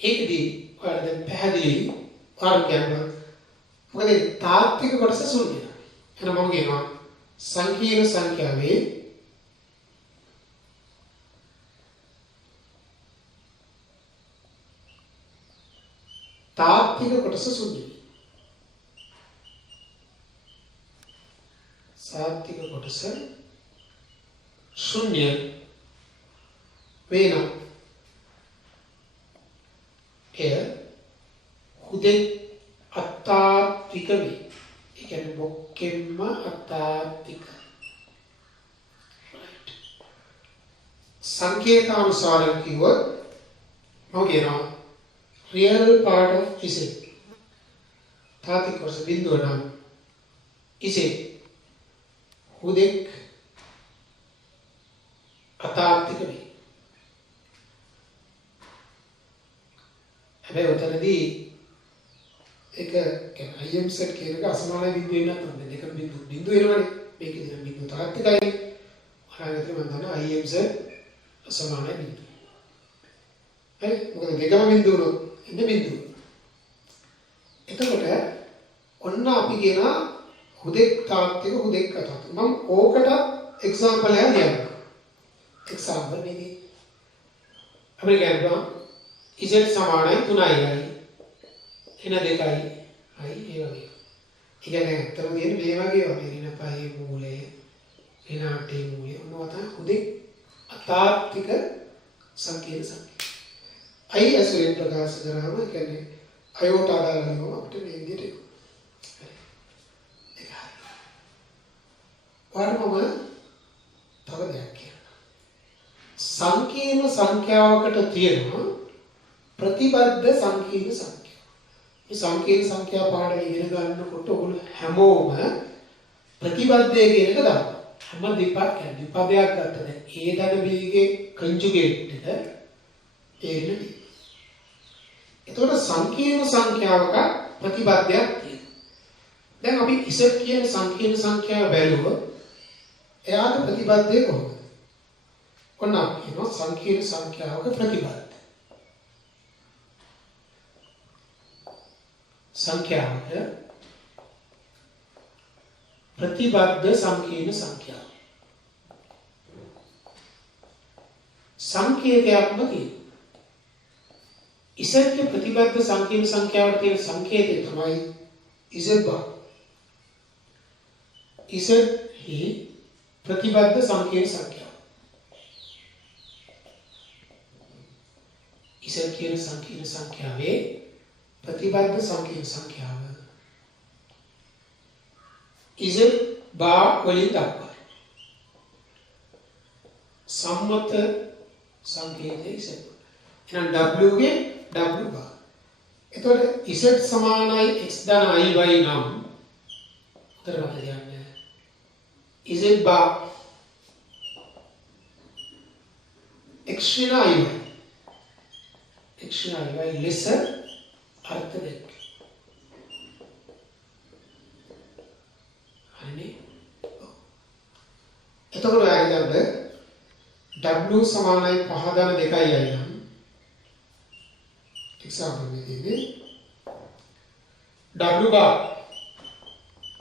ඒකදී ඔයාලට දැන් පැහැදිලි පාඩම් කියනවා. මොකද තාත්වික කොටස ශුන්‍යයි. එහෙනම් මම කියනවා සංකීර්ණ සංඛ්‍යාවේ තාත්වික කොටස ශුන්‍යයි. තාත්වික කොටස ශුන්‍ය වෙන එය හුදෙක් අතාත්වික වේ. ඒ කියන්නේ බොක්කෙම්ම අතාත්වික. සංකේතානුසාරව කිව්වොත් මම කියනවා real part of is it තාත්වික කොටස බිඳුව නම් is it හුදෙක් අතාත්වික වේ. හැබැයි උතනදී ඒක IM set කියන එක අසමාන බිඳුව වෙනත් නැහැ. දෙකම බිඳුව වෙනවනේ. මේකේ තියෙන බිඳුව තාත්විකයි. ඔයාලට මම දන්නවා IM set අසමානයි බිඳුව. හරි? මොකද දෙකම බිඳුව උනොත් ඉන්නේ බිඳුව. එතකොට ඔන්න අපි කියනවා හුදෙක් තාත්වික හුදෙක් අතාත්වික. මම ඕකට එක්සැම්පල් එකක් ලියන්නම්. එක්සැම්පල් මේකේ අපිට කියනවා z සමානයි 3යි එන 2යි ඒ වගේ. ඒ කියන්නේ අතන තියෙන මේ වගේ රින පහේ මූලය රින 8ේ මූලය ඔන්නවා තමයි හුදෙක් අතාත්වික සංකීර්ණ සංඛ්‍යා. I ඇසුරෙන් ප්‍රකාශ කරාම කියන්නේ අයෝට අදාළ වෙනවා අපිට මේ විදිහට. වර්මම තව දෙයක් කියනවා. සංකීර්ණ සංඛ්‍යාවකට තියෙනවා ප්‍රතිබද්ධ සංකීර්ණ සංඛ්‍යා. මේ සංකීර්ණ සංඛ්‍යා පාඩම ඉගෙන ගන්නකොට ඔයගොල්ලෝ හැමෝම ප්‍රතිබද්ධය කියන එක දාන්න. හැම දෙපදයක් ගත්තද ඒ දන බීගේ කන්ජුගේට් එක ඒනදී. එතකොට සංකීර්ණ සංඛ්‍යාවක ප්‍රතිබද්ධයක් තියෙනවා. දැන් අපි ඉසෙත් කියන සංකීර්ණ සංඛ්‍යාව බැලුවොත් එයාට ප්‍රතිබද්ධය කොහොමද? ඔන්න අපි කියනවා සංකීර්ණ සංඛ්‍යාවක ප්‍රතිබද්ධ. සංඛ්‍යාවක ප්‍රතිබද්ධ සංකීර්ණ සංඛ්‍යාව. සංකේතයක්ම තියෙනවා. ඉසෙත්ගේ ප්‍රතිබද්ධ සංකීර්ණ සංඛ්‍යාවට තියෙන සංකේතය තමයි ඉසෙත් බා. ඉසෙත් හි प्रतिबद्ध संकीर्ण संख्या इसे संकीर्ण संख्या वे प्रतिबद्ध संकीर्ण संख्या इसे बा वलिन दක්වයි සම්මත සංකේතය ඉसे එහෙනම් w ගේ w බා එතකොට z සමානයි x ධන iy නම් උතර මත කියන්නේ z bar x ශ්‍රේණි iy x ශ්‍රේණි iy ලෙස අර්ථ දෙක. හරිනේ. එතකොට ඔයාලට w සමානයි 5 ධන 2යි නම් එක්සැම්පල් එකේදී w bar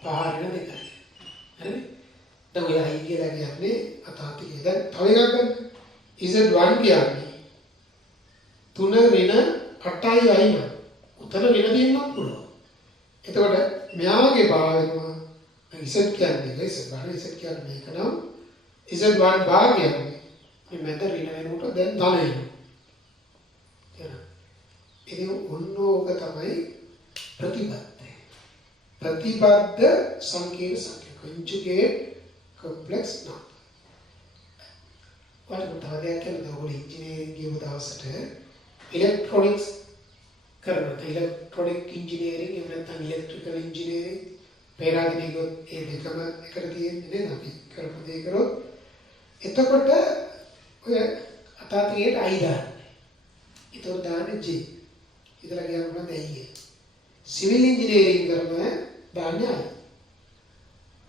5 ඍණ 2යි. හරිනේ. දැන් ඔය i කියලා කියන්නේ අතාතිකේ. දැන් තව එකක් ගන්න. z1 කියන්නේ 3 ඍණ 8යි i නම් උතර වෙන දෙන්නත් පුළුවන්. එතකොට මෙයාගේ භාගයම z කියන්නේ z කියන්නේ මේක නම් z1 භාගයම මේ මැද ඍණ වෙනකොට දැන් ධන වෙනවා. ඉතින් ඔන්නෝක තමයි ප්‍රතිපත්ති. ප්‍රතිපද සංකීර්ණ සංඛ්‍යා conjugate complex number. වලට තවදයක් කියනවා ඔය ඉංජිනේරින්ග් ගිය දවසට ඉලෙක්ට්‍රොනික්ස් කරනවා. ඉලෙක්ට්‍රොනික් ඉංජිනේරින්ග් එහෙම නැත්නම් ඉලෙක්ට්‍රිකල් ඉංජිනේරින්ග් පේරාදෙනිය ගොත් ඒ දෙකම එකට තියෙන්නේ නේද අපි කරපු දේ කරොත්. එතකොට ඔය අතාතිකේට i දාන්නේ. ඒතොර දාන්නේ j. ඉතලා කියන්න පුළුවන් ඇයි සිවිල් ඉංජිනේරින්ග් කරන දාන්නේ i.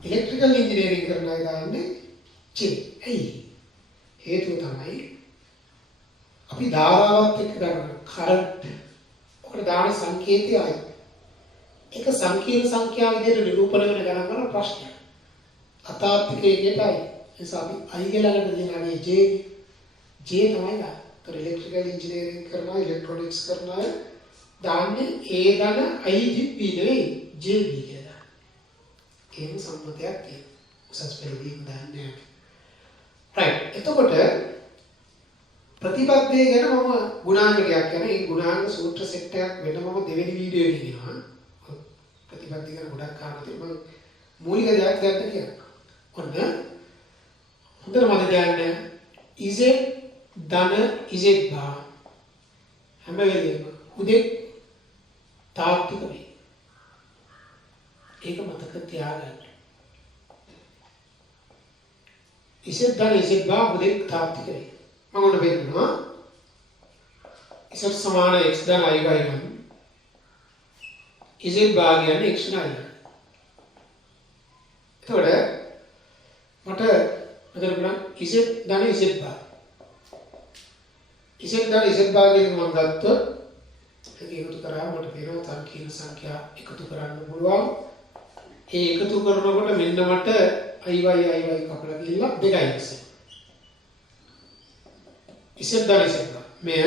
ඉලෙක්ට්‍රිකල් ඉංජිනේරින්ග් කරන අය දාන්නේ j. ඇයි? හේතුව තමයි අපි ධාරාවත් එක්ක ගන්න කරන්ට් ඔකට දාන සංකේතය i. ඒක සංකීර්ණ සංඛ්‍යා විදිහට නිරූපණය වෙන ගණන් කරන ප්‍රශ්නයක්. අතාර්ථිකයකටයි. ඒ නිසා අපි i කියලා ළඟට දෙනානේ j. j තමයි ගන්න. ඒතර ඉලෙක්ට්‍රිකල් ඉංජිනේරින්ග් කරනවා ඉලෙක්ට්‍රොනික්ස් කරනවා දාන්නේ a ධන i b නෙවෙයි j b කියලා. ඒක සම්මතයක් තියෙනවා. උසස් පෙළදී දාන්නේ. right. එතකොට ප්‍රතිපත්තිය ගැන මම ගුණාංගයක් කියන ඒ ගුණාංග සූත්‍ර සෙට් එකක් වෙනමම දෙවෙනි වීඩියෝ එකේ දෙනවා. ප්‍රතිපත්තිය ගැන ගොඩක් කාරණා තියෙනවා. මම මූලික දෙයක් දැක්ක කියනවා. ඔන්න හොඳට මතක තියාගන්න z ධන z bar හැම වෙලේම උදේ තාත්වික වේ. ඒක මතක තියාගන්න. z ධන z bar උදේ තාත්වික වේ. මම ඔන්න බෙදනවා z සමාන x ධන iy නම් z bar කියන්නේ x ණයි. එතකොට මට මෙතන බලන්න z ධන z bar z ධන z bar කියන මම ගත්තොත් ඒක එකතු කරාම මට පේනවා සංකීර්ණ සංඛ්‍යා එකතු කරන්න පුළුවන්. ඒ එකතු කරනකොට මෙන්න මට iy කපලා ගිහිල්ලා 2යි ඉස්සෙ. z ධන z bar මෙය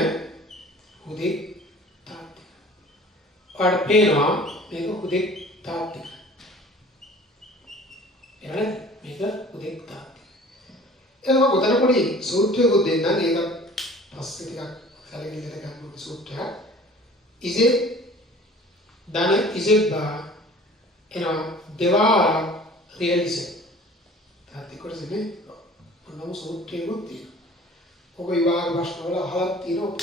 උදේ තාත්වික. ඔයාලට පේනවා මේක උදේ තාත්වික. එහෙනම් මේක උදේ තාත්වික. එහෙනම් මම උතන පොඩි සූත්‍රයක් දෙන්නම්. ඒක පස්සේ ටිකක් සැලකිලිට ගන්න සූත්‍රයක්. z ධන z bar එනවා දෙවාර රියලිසම්. තාත්වික කොටසනේ මොනම සූත්‍රයක් තියෙනවා. ඔබ විවාහ ප්‍රශ්න වල අහලා තියෙනවා.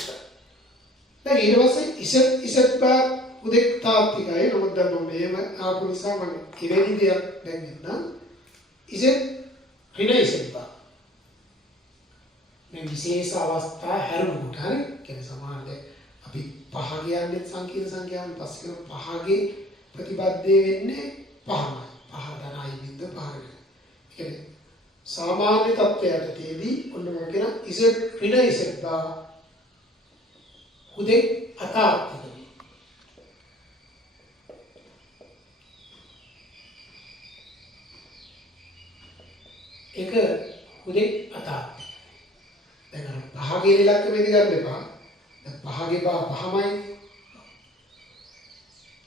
දැන් ඊට පස්සේ z bar උදේ තාත්විකයි. නමුත් දැන් මම මේව ආපු නිසා මම ඉවෙනි දෙයක් දැන් ඉන්නම්. z ඍණ z bar මේ විශේෂ අවස්ථා හැරුණුට හරි කියන්නේ සමානද අපි 5 කියන්නේ සංකීර්ණ සංඛ්‍යාවන් පස්සේ කරන 5ගේ ප්‍රතිපදේ වෙන්නේ 5යි 5 ධනයි බින්ද 5 කියන්නේ සාමාන්‍ය තත්ත්වයකදී ඔන්න මම කියන z ඍණ z bar උදේ අතාර්ථිකයි. ඒක උදේ අතාර්ථිකයි. දැන් අර පහගේ ඉලක්ක මෙදි ගන්න එපා. දැන් පහගේ බා පහමයි.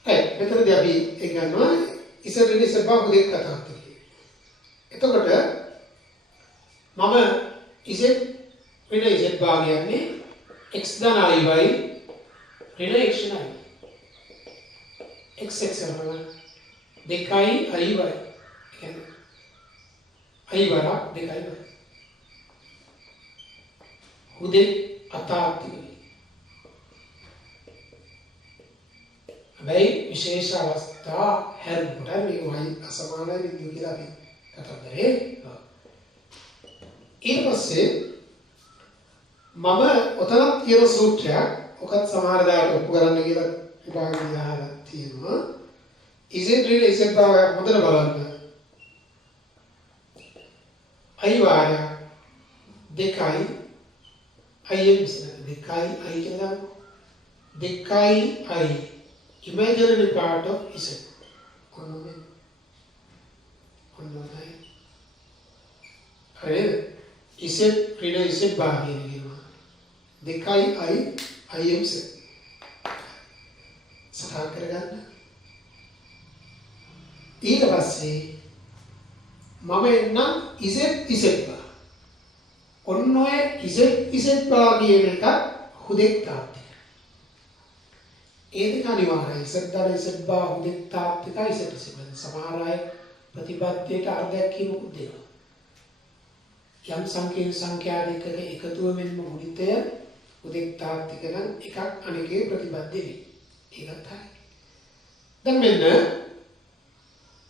හරි මෙතනදී අපි ඒක ගන්නවා ඉස්සරහින් ඉස්සබා උදේ අතාර්ථිකයි. එතකොට මම z ඍණ z bar කියන්නේ x ධන iy ඍණ x ණයි. x සමාන 2යි iy කියන්නේ i වරක් 2යි උදේ අතාර්ථිකයි. හැබැයි විශේෂ අවස්ථා හැරුණට මේ වයි අසමාන විදිය කියලා අපි කතා කරේ. ඊට පස්සේ මම ඔතනක් කියන සූත්‍රයක් ඔකත් සමහර දාට ඔප්පු කරන්න කියලා විභාගෙ දාලා තියෙනවා. Is it really is it බව හොඳට බලන්න. අයිවාය දෙකයි අයියෙන් දෙකයි අයි කියලා දෙකයි අයි imaginary part of is it ඔන්නයි හරිද is it really is it භාගයෙන් කියනවා දෙකයි අයි අයියෙන් සටහන් කරගන්න ඊට පස්සේ මම එන්නම් ඉසෙත් බා. ඔන්න ඔය ඉසෙත් බා කියන එක හුදෙක් තාත්තික. ඒ දෙක අනිවාර්යයි. ඉසෙත් බා හුදෙක් තාත්තික ඉසෙත් සමහර අය ප්‍රතිපත්තියට අර්ධයක් කියනකුත් දෙනවා. යම් සංඛ්‍යා දෙකක එකතුව මෙන්ම මුලිතය හුදෙක් තාත්තික නම් එකක් අනිකේ ප්‍රතිපත්තිය වෙයි. ඒකත් හරි. දැන් මෙන්න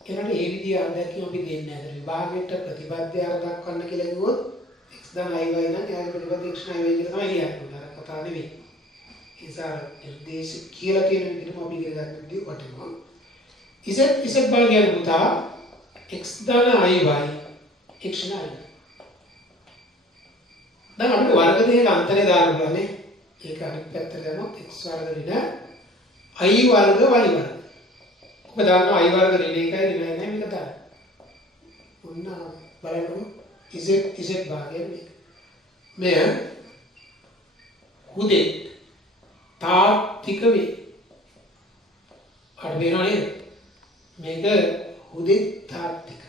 එනට ඒ විදිහ අර්ධයක්ම අපි දෙන්නේ නැහැ. විභාගයට ප්‍රතිපත්තිය අර්ධයක් ගන්න කියලා කිව්වොත් x දන i y නම් එයාගේ ප්‍රතිපත්තිය x ණය y කියලා තමයි ලියන්නේ. අර කතාව නෙවෙයි. ඒ නිසා නිර්දේශ කියලා කියන විදිහම අපි ඉගෙන ගන්න විදිහ වටිනවා. z භාගයෙන් පුතා x දන i y x ණය. දැන් අපිට වර්ග දෙකක අන්තරය දාන්න පුළුවන් නේ. ඒක අනිත් පැත්තට යනොත් x වර්ග ඍණ i වර්ග y වර්ග. ඔබ දන්නවා i වර්ග ඍණ 1යි ඍණ 9යි මේක තමයි. ඔන්න බලන්න z භාගයෙන් මේක. මෙය හුදේ තාත්තික වේ. අර වෙනව නේද? මේක හුදේ තාත්තික.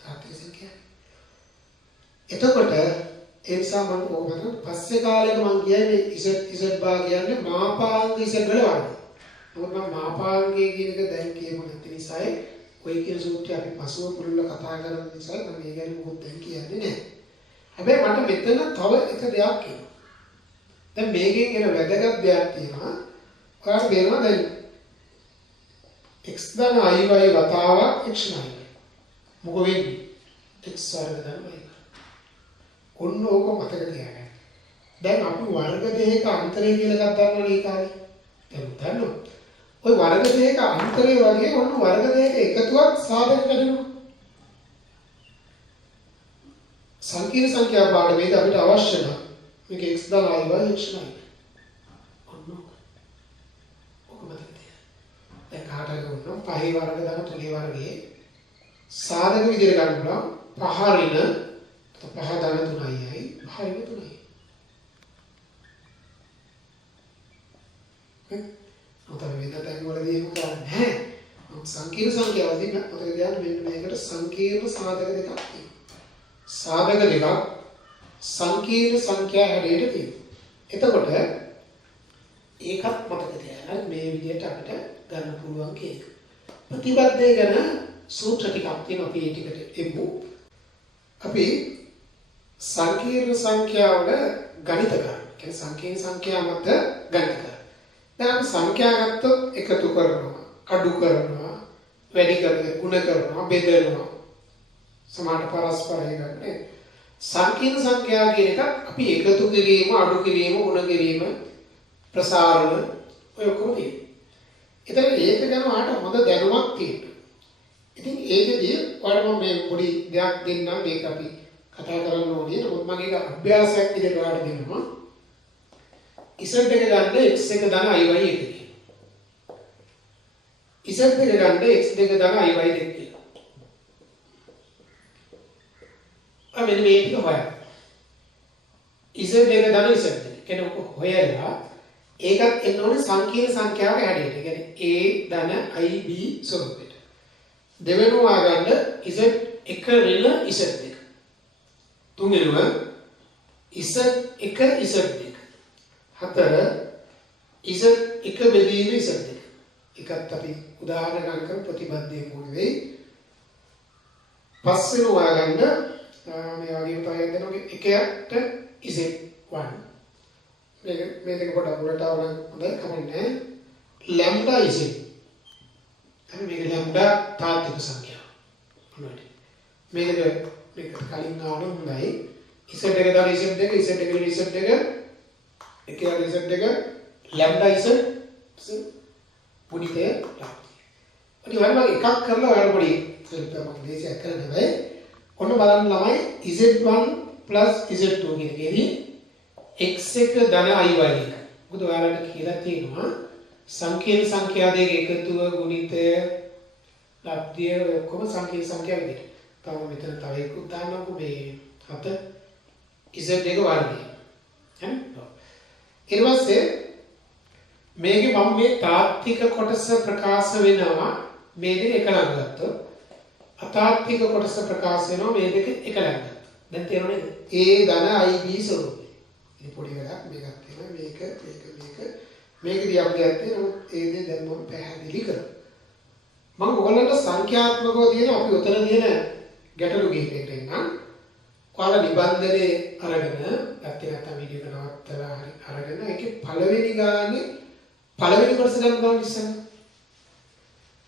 තාත්තික සංඛ්‍යා. එතකොට ඒ නිසා මම කොහොමද පස්සේ කාලෙක මම කියන්නේ z භාග කියන්නේ මාපාංග z වල වර්ග. මොකද මම මාපාංගයේ කියන එක දැන් කියමු නැති නිසායි ඔය කියන සූත්‍රය අපි පසුව පුළුල්ල කතා කරන නිසා මම මේ ගැන මොකද දැන් කියන්නේ නැහැ. හැබැයි මට මෙතන තව එක දෙයක් කියනවා. දැන් මේකෙන් එන වැදගත් දෙයක් තියෙනවා. ඔයාලා තේරෙනවා දැන් x දන i y වතාවක් x ණයි. මොකද වෙන්නේ? x වර්ග දන y. ඔන්න ඕක මතක තියාගන්න. දැන් අපි වර්ග දෙකක අන්තරය කියලා එකක් ගන්නවනේ ඒ කාලේ. දැන් දන්නවා. ඔය වර්ග දෙකක අන්තරය වගේ ඔන්න වර්ග දෙකක එකතුවක් සාධක කරනවා. සංකීර්ණ සංඛ්‍යා පාඩමේදී අපිට අවශ්‍ය නම් මේක x දන i y x ණයි. ඔන්න ඔක මතක තියාගන්න. දැන් කාටද වුණා පහේ වර්ග දන තුනේ වර්ගයේ සාධක විදිහට ගන්න පුළුවන් පහ ඍණ පහ දන 3යි පහ ඍණ 3යි. උතර වේදතෙන් වලදී එහෙම කරන්නේ නැහැ. සංකීර්ණ සංඛ්‍යාවදී මතක තියාගන්න මෙන්න මේකට සංකීර්ණ සාධක දෙකක් තියෙනවා. සාධක දෙකක් සංකීර්ණ සංඛ්‍යා හැඩයට තියෙනවා. එතකොට ඒකත් මතක තියාගන්න මේ විදිහට අපිට ගන්න පුළුවන් කේක. ප්‍රතිපදේ ගැන සූත්‍ර ටිකක් තියෙනවා අපි ඒ ටිකට එමු. අපි සංකීර්ණ සංඛ්‍යාවල ගණිත කරනවා. කියන්නේ සංකීර්ණ සංඛ්‍යා මත ගණිත කරනවා. දැන් සංඛ්‍යා ගත්තොත් එකතු කරනවා, අඩු කරනවා, වැඩි කරනවා, ගුණ කරනවා, බෙදනවා. සමාන පරස්පරය ගන්න. සංකීර්ණ සංඛ්‍යා කියන එක අපි එකතු කිරීම, අඩු කිරීම, ගුණ කිරීම, ප්‍රසාරණ ඔය ඔක්කොම තියෙනවා. ඒතර ඒක ගැන ඔයාලට හොඳ දැනුමක් තියෙනවා. ඉතින් ඒකදී ඔයාලට මේ පොඩි දෙයක් දෙන්නම් මේක අපි කතා කරන්න ඕනේ. නමුත් මම ඒක අභ්‍යාසයක් විදිහට ඔයාලට දෙන්නවා. z එක ගන්න x එක දන i y එක කියනවා. z එක ගන්න x දෙක දන i y දෙක කියනවා. මෙන්න මේ ටික හොයන්න. z එක දන z දෙක. කෙනෙක් හොයලා ඒකත් එන්න ඕනේ සංකීර්ණ සංඛ්‍යාවක හැඩයට. ඒ කියන්නේ a ධන i b ස්වරූපෙට. දෙවෙනුව ආගන්න z එක ඍණ z දෙක. තුන්වෙනුව z එක z දෙක. හතර z එක බෙදීම z දෙක. එකත් අපි උදාහරණ ගන්න කරමු ප්‍රතිපදයේ මොන වෙයි. පස්වෙනුව ආගන්න මේ වගේ උදාහරණ දෙනවා එකයට z1 මේ දෙක පොඩක් උඩට આવන හොඳයි කමන්නේ. lambda z. හරි මේක lambda තාත්වික සංඛ්‍යාව. මොනවද? මේක කලින් ආවම හොඳයි. z එක දාලා z එක z එක z එක එක z එක lambda z පුනිතේ අපි වරම එකක් කරලා ඔයාලා පොඩි මම දේශයක් කරන්න බෑ. ඔන්න බලන්න ළමයි z1 z2 කියන එකේදී x එක ධන i y එක. මොකද ඔයාලට කියලා තියෙනවා සංකීර්ණ සංඛ්‍යා දෙක එකතුව ගුණිතය ලබ්ධිය ඔක්කොම සංකීර්ණ සංඛ්‍යා විදිහට. තව මෙතන තව එකක් දාන්නකො මේ 7 z එක වර්ගය. හරි? ඊට පස්සේ මේකේ මම මේ තාත්වික කොටස ප්‍රකාශ වෙනවා මේ දෙක එකලක් ගත්තොත් අතාත්වික කොටස ප්‍රකාශ වෙනවා මේ දෙක එකලක් ගත්තොත්. දැන් තේරුණාද? a ධන i b ස්වරූපය. ඉතින් පොඩි වැඩක් මේකක් තියෙනවා මේකදී අපි යත්තේ නමුත් ඒ දේ දැන් මම පැහැදිලි කරනවා. මම ඔයගොල්ලන්ට සංඛ්‍යාත්මකව තියෙන අපි උතන තියෙන ගැටලු ගේකට එන්නම්. ඔයාලා නිබන්ධනේ අරගෙන නැත්නම් වීඩියෝ එක නවත්තලා හරි අරගෙන ඒකේ පළවෙනි ගානේ පළවෙනි කොටස ගන්න ඉස්සෙල්ලා.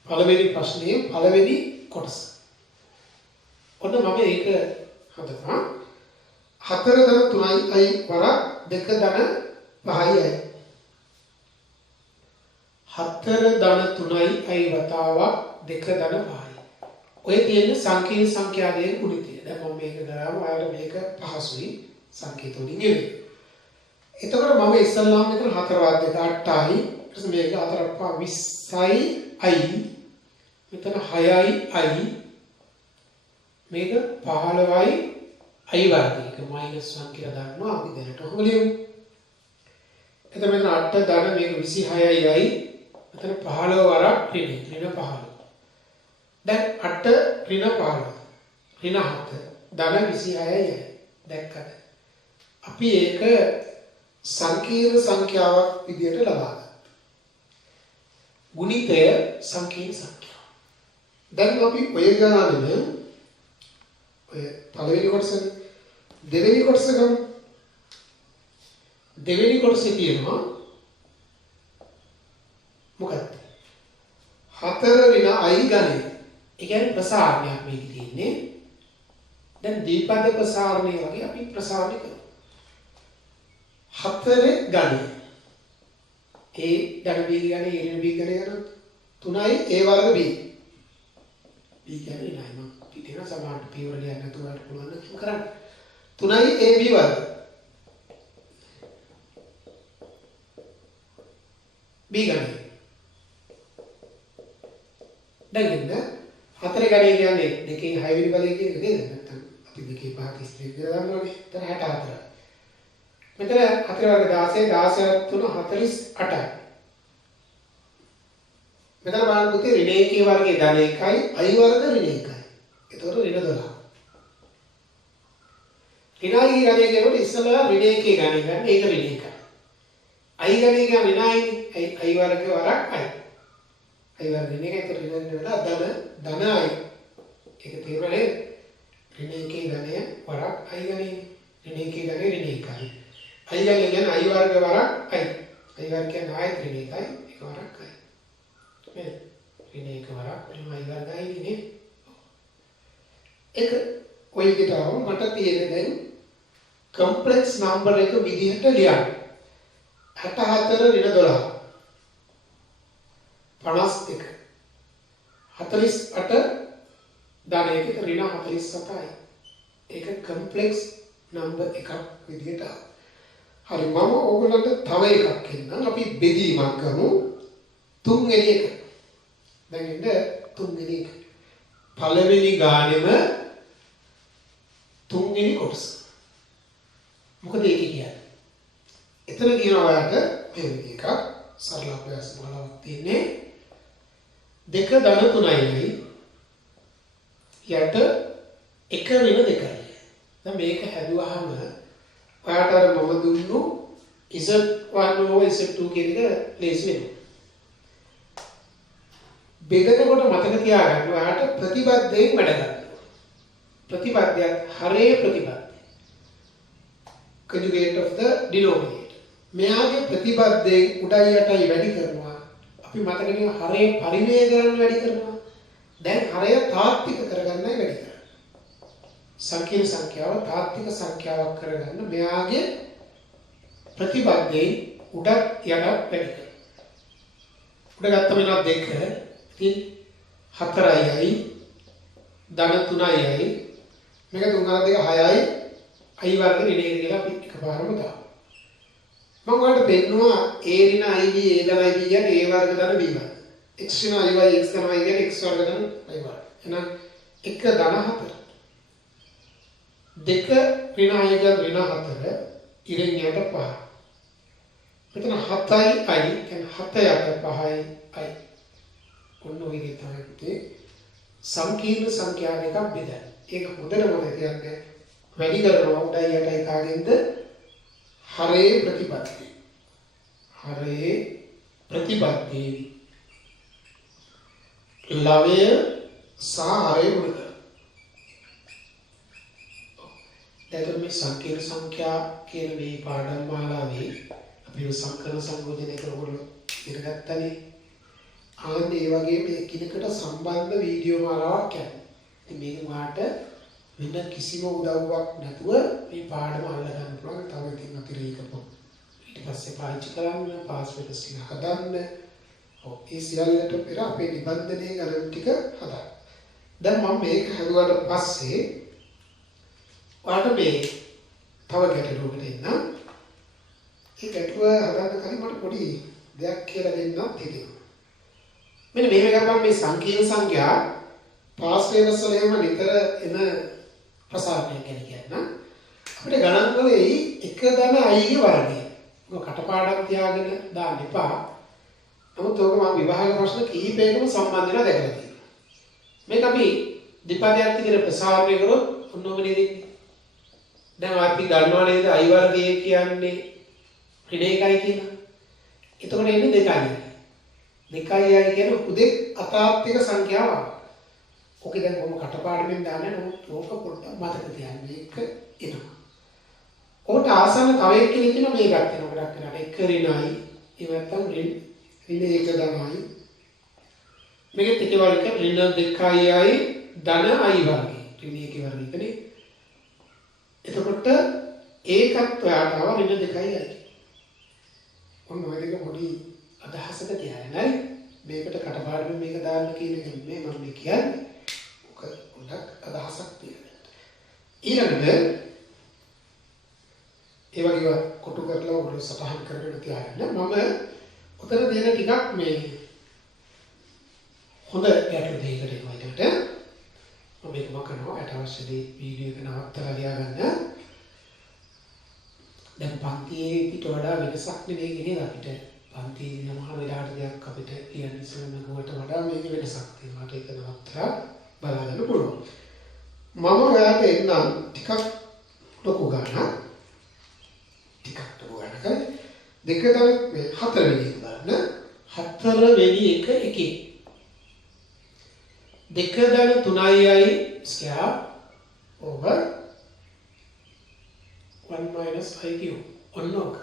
පළවෙනි ප්‍රශ්නේ පළවෙනි කොටස. ඔන්න මම ඒක හදනවා. 4 ධන 3යි වරක් 2 ධන 5යි. 4 ධන 3යි වතාවක් 2 ධන 5යි. ඔය තියෙන සංකීර්ණ සංඛ්‍යා දෙක ගුණිතය. දැන් මම මේක කරාම ඔයාලට මේක පහසුයි සංකේත වලින් නෙවෙයි. එතකොට මම ඉස්සල්ලාම මෙතන 4 වත් 2 8යි. ඊට පස්සේ මේක 4 පහ 20යි i. මෙතන 6යි i. මේක 15යි i වර්ගයක -1 කියලා දානවා අපි දැනට ඔහොම ලියමු. එතකොට මෙතන 8 ධන මේක 26යි i. මෙතන 15 වරක් ඍණ 15. දැන් 8 ඍණ 15 ඍණ 7 ධන 26යි දැක්කද? අපි ඒක සංකීර්ණ සංඛ්‍යාවක් විදිහට ලබා ගන්නවා. ගුණිතය සංකීර්ණ සංඛ්‍යාව. දැන් අපි ඔය ගණනෙම ඔය පළවෙනි කොටසනේ දෙවෙනි කොටස ගමු. දෙවෙනි කොටසේ තියෙනවා මොකක්ද? 4 ඍණ i ගණය. ඒ කියන්නේ ප්‍රසාරණයක් මේක තියෙන්නේ. දැන් දීපද ප්‍රසාරණය වගේ අපි ප්‍රසාරණය කරමු. 4 ගණය. a ධන b ගණය a b ගණය කරොත් 3යි a වර්ග b. b කියන්නේ නෑ මම පිටින සමාන p වල ලියන්න නැතුවට පුළුවන් නම් කරන්න. 3යි a b වර්ග. b ගණය. දැන් ඉන්න 4 ගණය කියන්නේ දෙකෙන් 6 වෙනි බලය කියන එක නේද? නැත්නම් අපි දෙකේ පහක ස්ථිර කියලා ගන්නවානේ. එතන 64. මෙතන 4 වර්ග 16 16 3 48යි. මෙතන බලන්න පුතේ ඍණ 1 වර්ගයේ ධන 1යි i වර්ග ඍණ 1යි. එතකොට ඍණ 12. ඍණ i ගණය කියනකොට ඉස්සෙල්ලා ඍණ 1 ගණය ගන්න ඒක ඍණ 1යි. i ගණය කියන්නේ ඍණ i වර්ග වරක් i. i වර්ග ඍණ 1 එතකොට ඍණ වෙලා ධන i. ඒක තේරුණා නේද? ඍණ 1 ගණය වරක් i ගණය. ඍණ 1 ගණය ඍණ 1යි. i ගණය කියන්නේ i වර්ග වරක් i. i වර්ග කියන්නේ ආයත ඍණ 1යි ඒක වරක් i. මේ ඍණ 1 වරක් i වර්ගයි නේ. ඒක ඔය විදිහට ආවම මට තියෙන දැන් කම්ප්ලෙක්ස් නම්බර් එක විදිහට ලියන්න. 64 ඍණ 12 51 48 ධන 1 ඍණ 47යි. ඒක කම්ප්ලෙක්ස් නම්බර් එකක් විදිහට ආවා. හරි මම ඕගොල්ලන්ට තව එකක් කියන්නම්. අපි බෙදීමක් කරමු. 3 වෙනි එක. දැන් ඉන්න 3 වෙනි එක. පළවෙනි ගානෙම 3 වෙනි කොටස. මොකද ඒක කියන්නේ? එතන කියනවා ඔයාලට මේ විදිහ එකක් සරල අභ්‍යාස මාලාවක් තියෙන්නේ. 2 ධන 3යි යට 1 ඍණ 2යි. දැන් මේක හැදුවාම ඔයාලට අර මම දුන්නු z1 z2 කියන එක ලේසි වෙනවා. බෙදනකොට මතක තියාගන්න ඔයාලට ප්‍රතිබද්ධයෙන් වැඩ ගන්න. ප්‍රතිබද්ධයත් හරේ ප්‍රතිබද්ධය. conjugate of the denominator. මෙයාගේ ප්‍රතිබද්ධයෙන් උඩයි යටයි වැඩි කරනවා අපි මතකනේ හරය පරිමේය කරන්න වැඩි කරනවා. දැන් හරය තාත්වික කරගන්නයි වැඩි කරන්නේ. සංකීර්ණ සංඛ්‍යාව තාත්වික සංඛ්‍යාවක් කරගන්න මෙයාගේ ප්‍රතිබද්ධයෙන් උඩත් යටත් වැඩි කරනවා. උඩ ගත්තම වෙනවා 2. ඉතින් 4යි ධන 3යි මේක 3 2 6යි i වර්ග ඍණ a කියලා අපි එකපාරම දාමු. මම ඔයාලට පෙන්නුවා a ඍණ ib a ධන ib කියන්නේ a වර්ග ධන b වර්ග. x ඍණ iy x ධන y කියන්නේ x වර්ග ධන y වර්ග. එහෙනම් 1 ධන 4. 2 ඍණ i ඝන ඍණ 4 ඉරෙන් යට 5. මෙතන 7යි i කියන්නේ 7 යට 5යි i. ඔන්න ඔය විදිහට තමයි පුතේ සංකීර්ණ සංඛ්‍යා දෙකක් බෙදන්නේ. ඒක හොඳට මතක තියාගන්න. වැඩි කරනවා උඩයි යටයි කාගෙන්ද? හරේ ප්‍රතිපත්ති. හරේ ප්‍රතිපත්ති. ලවය සහ හරේ මුලක. දැන් මේ සංකීර්ණ සංඛ්‍යා කියන මේ පාඩම් මාලාවේ අපි සංකලන සංයෝජනය කරගොල්ලෝ ඉගෙන ආන්න ඒ වගේ මේ කිනකට සම්බන්ධ වීඩියෝ මාලාවක් යනවා. ඉතින් මේක මාට වෙන කිසිම උදව්වක් නැතුව මේ පාඩම අල්ල ගන්න පුළුවන්. තව ඉතින් අතිරේක පොත් ඊට පස්සේ පාවිච්චි කරන්න පාස්වර්ඩ් ස්ලින් හදන්න. ඒ සියල්ලට පෙර අපේ නිබන්ධනයේ ගණන් ටික හදන්න. දැන් මම මේක හදුවාට පස්සේ ඔයාලට මේ තව ගැටලුවකට එන්න. ඒ ගැටලුව හදන්න කලින් මට පොඩි දෙයක් කියලා දෙන්නත් හිතෙනවා. මෙන්න මේක ගමන් මේ සංකීර්ණ සංඛ්‍යා පාස් වේවස් වල එහෙම නිතර එන ප්‍රසාරණය ගැන කියන්න. අපිට ගණන් කලේ 1 ධන i ගේ වර්ගය. ඔක කටපාඩම් තියාගෙන දාන්න එපා. නමුත් ඔක මම විභාග ප්‍රශ්න කිහිපයකම සම්බන්ධ වෙනවා දැකලා තියෙනවා. මේක අපි දෙපදයක් විදිහට ප්‍රසාරණය කරොත් ඔන්නෝම නේද? දැන් අපි දන්නවා නේද i වර්ගය කියන්නේ ඍණ 1යි කියලා. එතකොට එන්නේ 2යි. 2යි කියන උදෙක් අතාත්වික සංඛ්‍යාවක්. ඔකේ දැන් කොහොම කටපාඩමින් දාන්නේ නමුත් ඕක පොඩ්ඩක් මතක තියාගන්න එක එනවා. ඔකට ආසන්න තව එකක් කියලා තියෙනවා මේකක් තියෙනවා ගොඩක් වෙලාට 1 ඍණයි ඒ නැත්තම් ඍණ 1 ධනයි. මේකෙත් එක වර්ගයක් ඍණ 2යි ධන i වර්ගය. ඍණ 1 වර්ගයකනේ. එතකොට ඒකත් ඔයාලට ආව ඍණ 2යි. ඔන්න ඔය දෙක පොඩි අදහසක තියාගෙන හරි මේකට කටපාඩම් මේක දාන්න කියන එක නෙමෙයි මම කියන්නේ. ඔක පොඩ්ඩක් අදහසක් තියන්න. ඊළඟට ඒ වගේ කොටු කරලා ඔයගොල්ලෝ සටහන් කරගෙන තියාගන්න. මම උතන දෙන ටිකක් මේ හොඳ ගැටලු දෙයකට එනවා ඒකට. මම මේක කරනවා ඊට අවශ්‍යදී වීඩියෝ එක නවත්තලා ලියාගන්න. දැන් පන්තියේ පිට වඩා වෙනසක් නෙවෙයි කියන්නේ අපිට. පන්තියේ සමහර වෙලාවට දෙයක් අපිට කියන්න ඉස්සෙල්ලා නගුවට වඩා මේක වෙනසක් තියෙනවා. ඒක නවත්තලා බලන්න පුළුවන්. මම ඔයාලට එන්නම් ටිකක් ලොකු ගණනක්. ටිකක් ලොකු ගණනක්. 2 ධන මේ 4 වෙනි එක ගන්න. 4 වෙනි එක එකේ. 2 ධන 3යි square over 1 minus i cube. ඔන්න ඔක.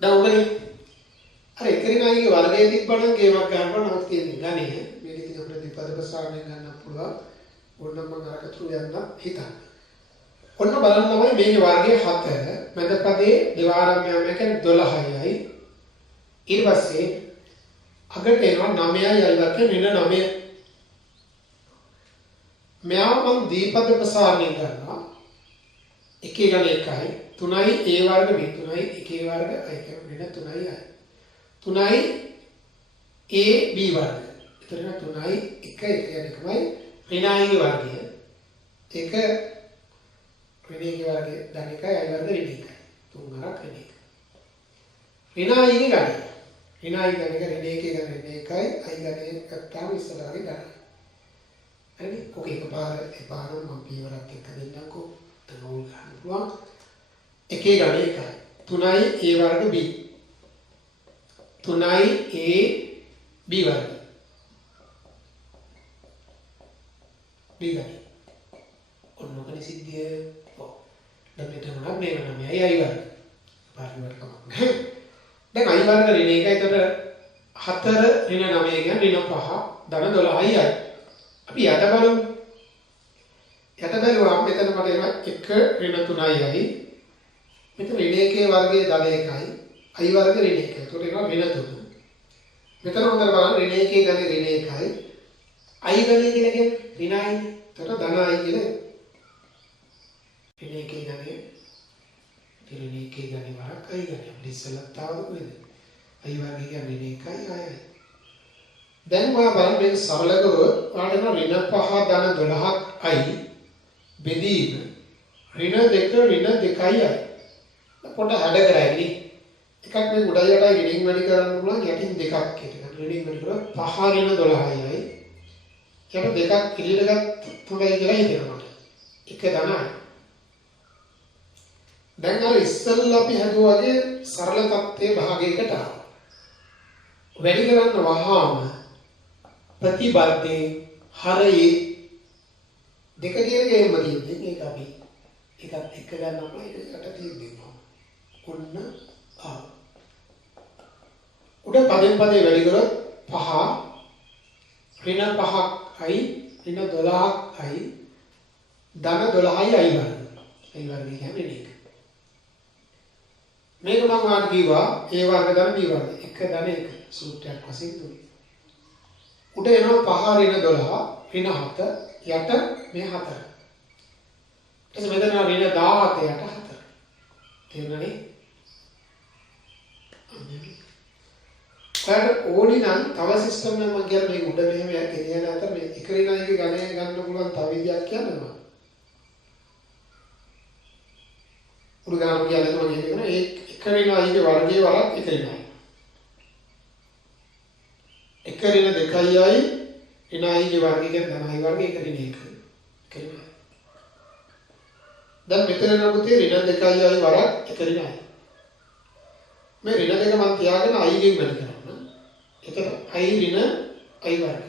දැන් ඔකනේ අර එකරිනායිගේ වර්ගයේ තිබ්බනම් ගේමක් ගන්නකොට නමුත් තියෙන්නේ ගණේ. මේක ඉතින් අපිට දෙපද ප්‍රසාරණය ගන්න පුළුවන්. ඕනනම් මම අරකට යන්න හිතන්න. ඔන්න බලන්න තමයි මේකේ වර්ගය 7 මැද පදේ දෙවාරම්‍යම කියන්නේ 12යි. ඊට පස්සේ අගට එනවා 9යි අල්ලක ඍණ 9. මෙයා මම දීපද ප්‍රසාරණය කරනවා. එකේ ගණ 1යි 3යි a වර්ග b 3යි 1 වර්ග i කියන්නේ ඍණ 3යි i 3යි a b වර්ග. එතන 3යි 1 කියන්නේ එකමයි ඍණ i ගේ වර්ගය. 1 ඍණ 1 වර්ගය ධන 1යි i වර්ග ඍණ 1යි. 3 වරක් ඍණ 1. ඍණ i ගේ ගණය. ඍණ i ගණය ඍණ 1 ගණය ඍණ 1යි i ගණය ගත්තාම ඉස්සරහගේ ගණය. හරිද? ඔක එකපාරම මම පියවරක් එක දෙන්නම්කෝ. තනෝල් ගන්න පුළුවන්. 1 ගණය 1යි. 3යි a වර්ග b. 3යි a b වර්ග. b ගණය. ඔන්න ඔකනේ සිද්ධිය. ඔව්. දැන් මෙතන මොනවද මේ 9යි i වර්ග. පාරිවර්තක නැහැ. දැන් i වර්ග ඍණ 1යි. එතකොට 4 ඍණ 9 කියන්නේ ඍණ 5 ධන 12යි. අපි යට බලමු. යට බැලුවාම මෙතන මට එනවා 1 ඍණ 3යි. මෙතන ඍණ 1 වර්ගයේ ධන 1යි. i වර්ග ඍණ 1. එතකොට එනවා ඍණ 3. මෙතන හොඳට බලන්න ඍණ 1 ගන්නේ ඍණ 1යි. i ගන්නේ කියලා කියන්නේ ඍණයි. එතකොට ධන i කියලා. ඍණ 1 ගන්නේ ඍණ 1 ගන්නේ වරක් i ගන්නේ. අපි ඉස්සෙල්ලා තාවද කොහෙද? i වර්ගය කියන්නේ ඍණ 1යි 6යි. දැන් ඔයා බලන්න මේක සරල කරොත් ඔයාලට එනවා ඍණ 5 ධන 12යි බෙදීම ඍණ 2 ඍණ 2යි. පොඩ හැඩ කරයිනේ. එකක් මේ උඩයි යටයි ඍණින් වැඩි කරන්න පුළුවන් යටින් දෙකක් කියලා. ඍණින් වැඩි කරොත් 5 ඍණ 12යි. යට දෙකක් ඉදිරියට ගත්ත 3යි කියලා හිතෙනවා මට. එක ධනයි. දැන් අර ඉස්සෙල්ලා අපි හදුවා වගේ සරල තත්ත්වයේ භාගයකට ආවා. වැඩි කරන්න වහාම ප්‍රතිබද්ධේ හරයේ දෙක කියන ගේම තියෙන්නේ. ඒක අපි එකක් එක ගන්නම ඒකට තියෙන්නේ. ඔන්න ආ. උඩ පදෙන් පදේ වැඩි කරොත් 5 ඍණ 5යි ඍණ 12යි ධන 12යි i වර්ග. i වර්ගය කියන්නේ මේක. මේක මම ඔයාලට කිව්වා a වර්ග ධන b වර්ග. එක ධන එක සූත්‍රයක් වශයෙන් දුන්නා. උඩ එනවා 5 ඍණ 12 ඍණ 7 යට මේ 4. එතකොට මෙතන ඍණ 17 යට 4. තේරුණානේ? ඔයාලට ඕනි නම් තව සිස්ටම් එකක් මම කියන්නේ මේ උඩ මෙහෙම ගෙනියන අතර මේ එක ඍණයක ගණය ගන්න පුළුවන් තව විදියක් කියන්නවා. උඩ ගන්න කියන්නේ මම කියන්නේ ඒ එක ඍණයක වර්ගයේ වරක් එක ඍණයි. එක ඍණ 2යි ඍණයිගේ වර්ගය කියන්නේ ධනයි වර්ගය එක ඍණ 1. කියලා. දැන් මෙතන නමුතේ ඍණ 2යි වරක් එක ඍණයි. මේ ඍණ දෙක මම තියාගෙන i ගෙන් වැඩි කරනවා. එතකොට i ඍණ i වර්ග.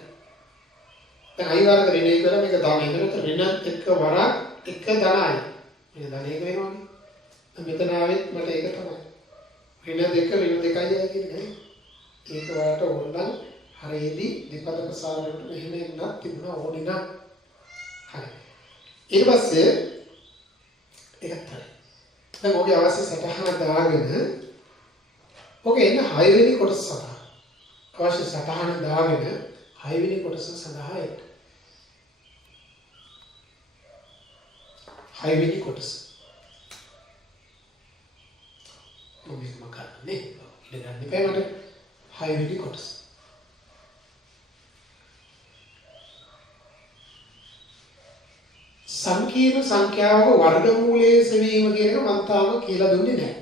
දැන් i වර්ග ඍණ 1 කරා මේක ධන 1 කරා ඍණ 1 වරක් එක ධනයි. මේක ධන 1 වෙනවනේ. මෙතන ආවෙත් මට ඒක තමයි. ඍණ 2 ඍණ 2යි කියන්නේ. ඒක වලට ඕනනම් හරියදී දෙපද ප්‍රසාරණයට මෙහෙම එන්නත් තිබුණා ඕනේ නම්. හරි. ඊට පස්සේ ඒකත් හරි. දැන් ඔගේ අවශ්‍ය සටහන දාගෙන ඔගේ එන්න 6 වෙනි කොටස සඳහා අවශ්‍ය සටහන දාගෙන 6 වෙනි කොටස සඳහා එන්න. 6 වෙනි කොටස. මොකද මකන්නේ? ඉඳ ගන්න එපා මට 6 වෙනි කොටස. සංකීර්ණ සංඛ්‍යාවක වර්ගමූලයේ සෙවීම කියන එක මම තාම කියලා දුන්නේ නැහැ.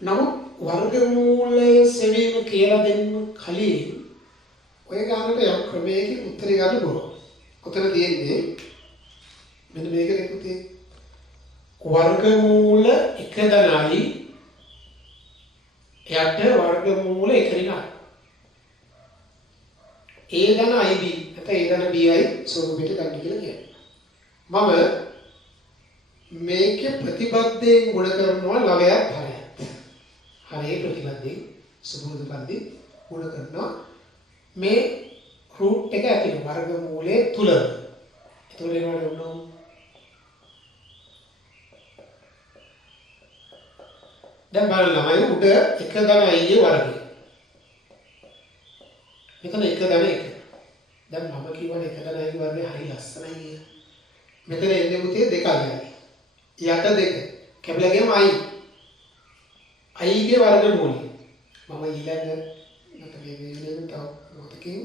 නමුත් වර්ගමූලයේ සෙවීම කියලා දෙන්න කලින් ඔය ගන්නට යම් ක්‍රමයකින් උත්තරය ගන්න පුළුවන්. උත්තර තියෙන්නේ මෙන්න මේකනේ පුතේ. වර්ගමූල එක ධනයි යට වර්ගමූල එක ඍණයි. a ධන ib නැත්නම් a ධන bi ස්වරූපයට ගන්න කියලා කියන්නේ. මම මේකේ ප්‍රතිබද්ධයෙන් ගුණ කරනවා 9ක් 10ක්. හරිය ප්‍රතිබද්ධයෙන් සුබෝධ පන්ති ගුණ කරනවා මේ රූට් එක ඇතුළේ වර්ගමූලයේ තුල. ඒතකොට එනවලු උනෝ දැන් බලන්න ළමයි උඩ එක ධන i වර්ගය. මෙතන එක ධන එක. දැන් මම කියවනේ එක ධන i වර්ගය හරි ලස්සනයි කියලා. මෙතන එන්නේ පුතේ දෙකයි. යට දෙක. කැපිලා ගියම i. i ගේ වර්ගමූලය. මම ඊළඟ මට මේ වීඩියෝෙන් තව මොකකින්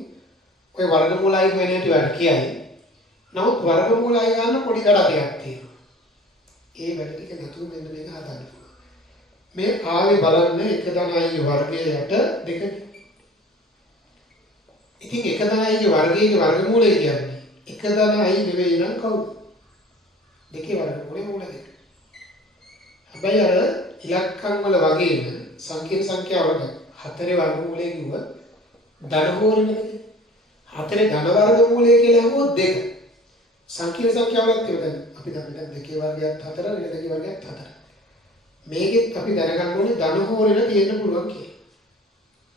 ඔය වර්ගමූලයි වෙන හැටි වැඩ කියයි. නමුත් වර්ගමූලයි ගන්න පොඩි කඩපයක් තියෙනවා. ඒ වැඩ ටික නැතුව මෙන්න මේක හදන්න පුළුවන්. මේ ආවේ බලන්න එක ධනයි වර්ගයේ යට දෙකනේ. ඉතින් එක ධනයි වර්ගයේ වර්ගමූලය කියන්නේ එක ධනයි නෙවෙයි නම් කවුද? දෙකේ වර්ගමූලය මූල දෙක. හැබැයි අර ඉලක්කම් වල වගේම සංකීර්ණ සංඛ්‍යාවල හතරේ වර්ගමූලය කිව්ව ධන හෝරණයද? හතරේ ධන වර්ගමූලය කියලා හුවොත් දෙක. සංකීර්ණ සංඛ්‍යාවලත් ඒක දැන් අපි දන්නේ දැන් දෙකේ වර්ගයත් හතර ඊට දෙකේ වර්ගයත් හතර. මේකෙත් අපි දැනගන්න ඕනේ ධන හෝ ඍණ තියෙන්න පුළුවන් කියලා.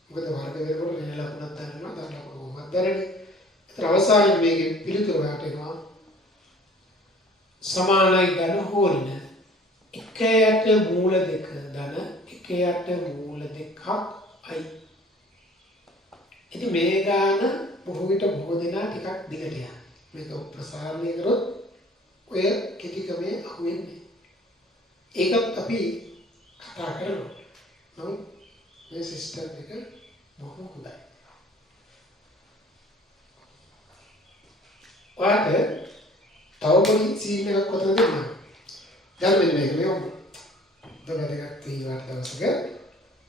මොකද වර්ග වෙනකොට ඍණ ලකුණක් දැනනවා ධන ලකුණ කොහොමද දැනන්නේ? ඒතර අවසානයේ මේකේ පිළිතුර ඔයාලට එනවා සමානයි ධන හෝ ඍණ 1යට මූල 2 ධන 1යට මූල 2ක් i. ඉතින් මේ ගාන බොහෝ විට බොහෝ දෙනා ටිකක් දිගට යනවා. මේක ප්‍රසාරණය කරොත් ඔය කෙටිකමේ අහුවෙන්නේ. ඒකත් අපි කතා කරනවා. නමුත් මේ සිස්ටම් එක බොහොම හොඳයි. ඔයාලට තව පොඩි සීන් එකක් කොතනද දෙන්නම්. දැන් මෙන්න මේක මේ දෙවැදගත් තීවාට දවසක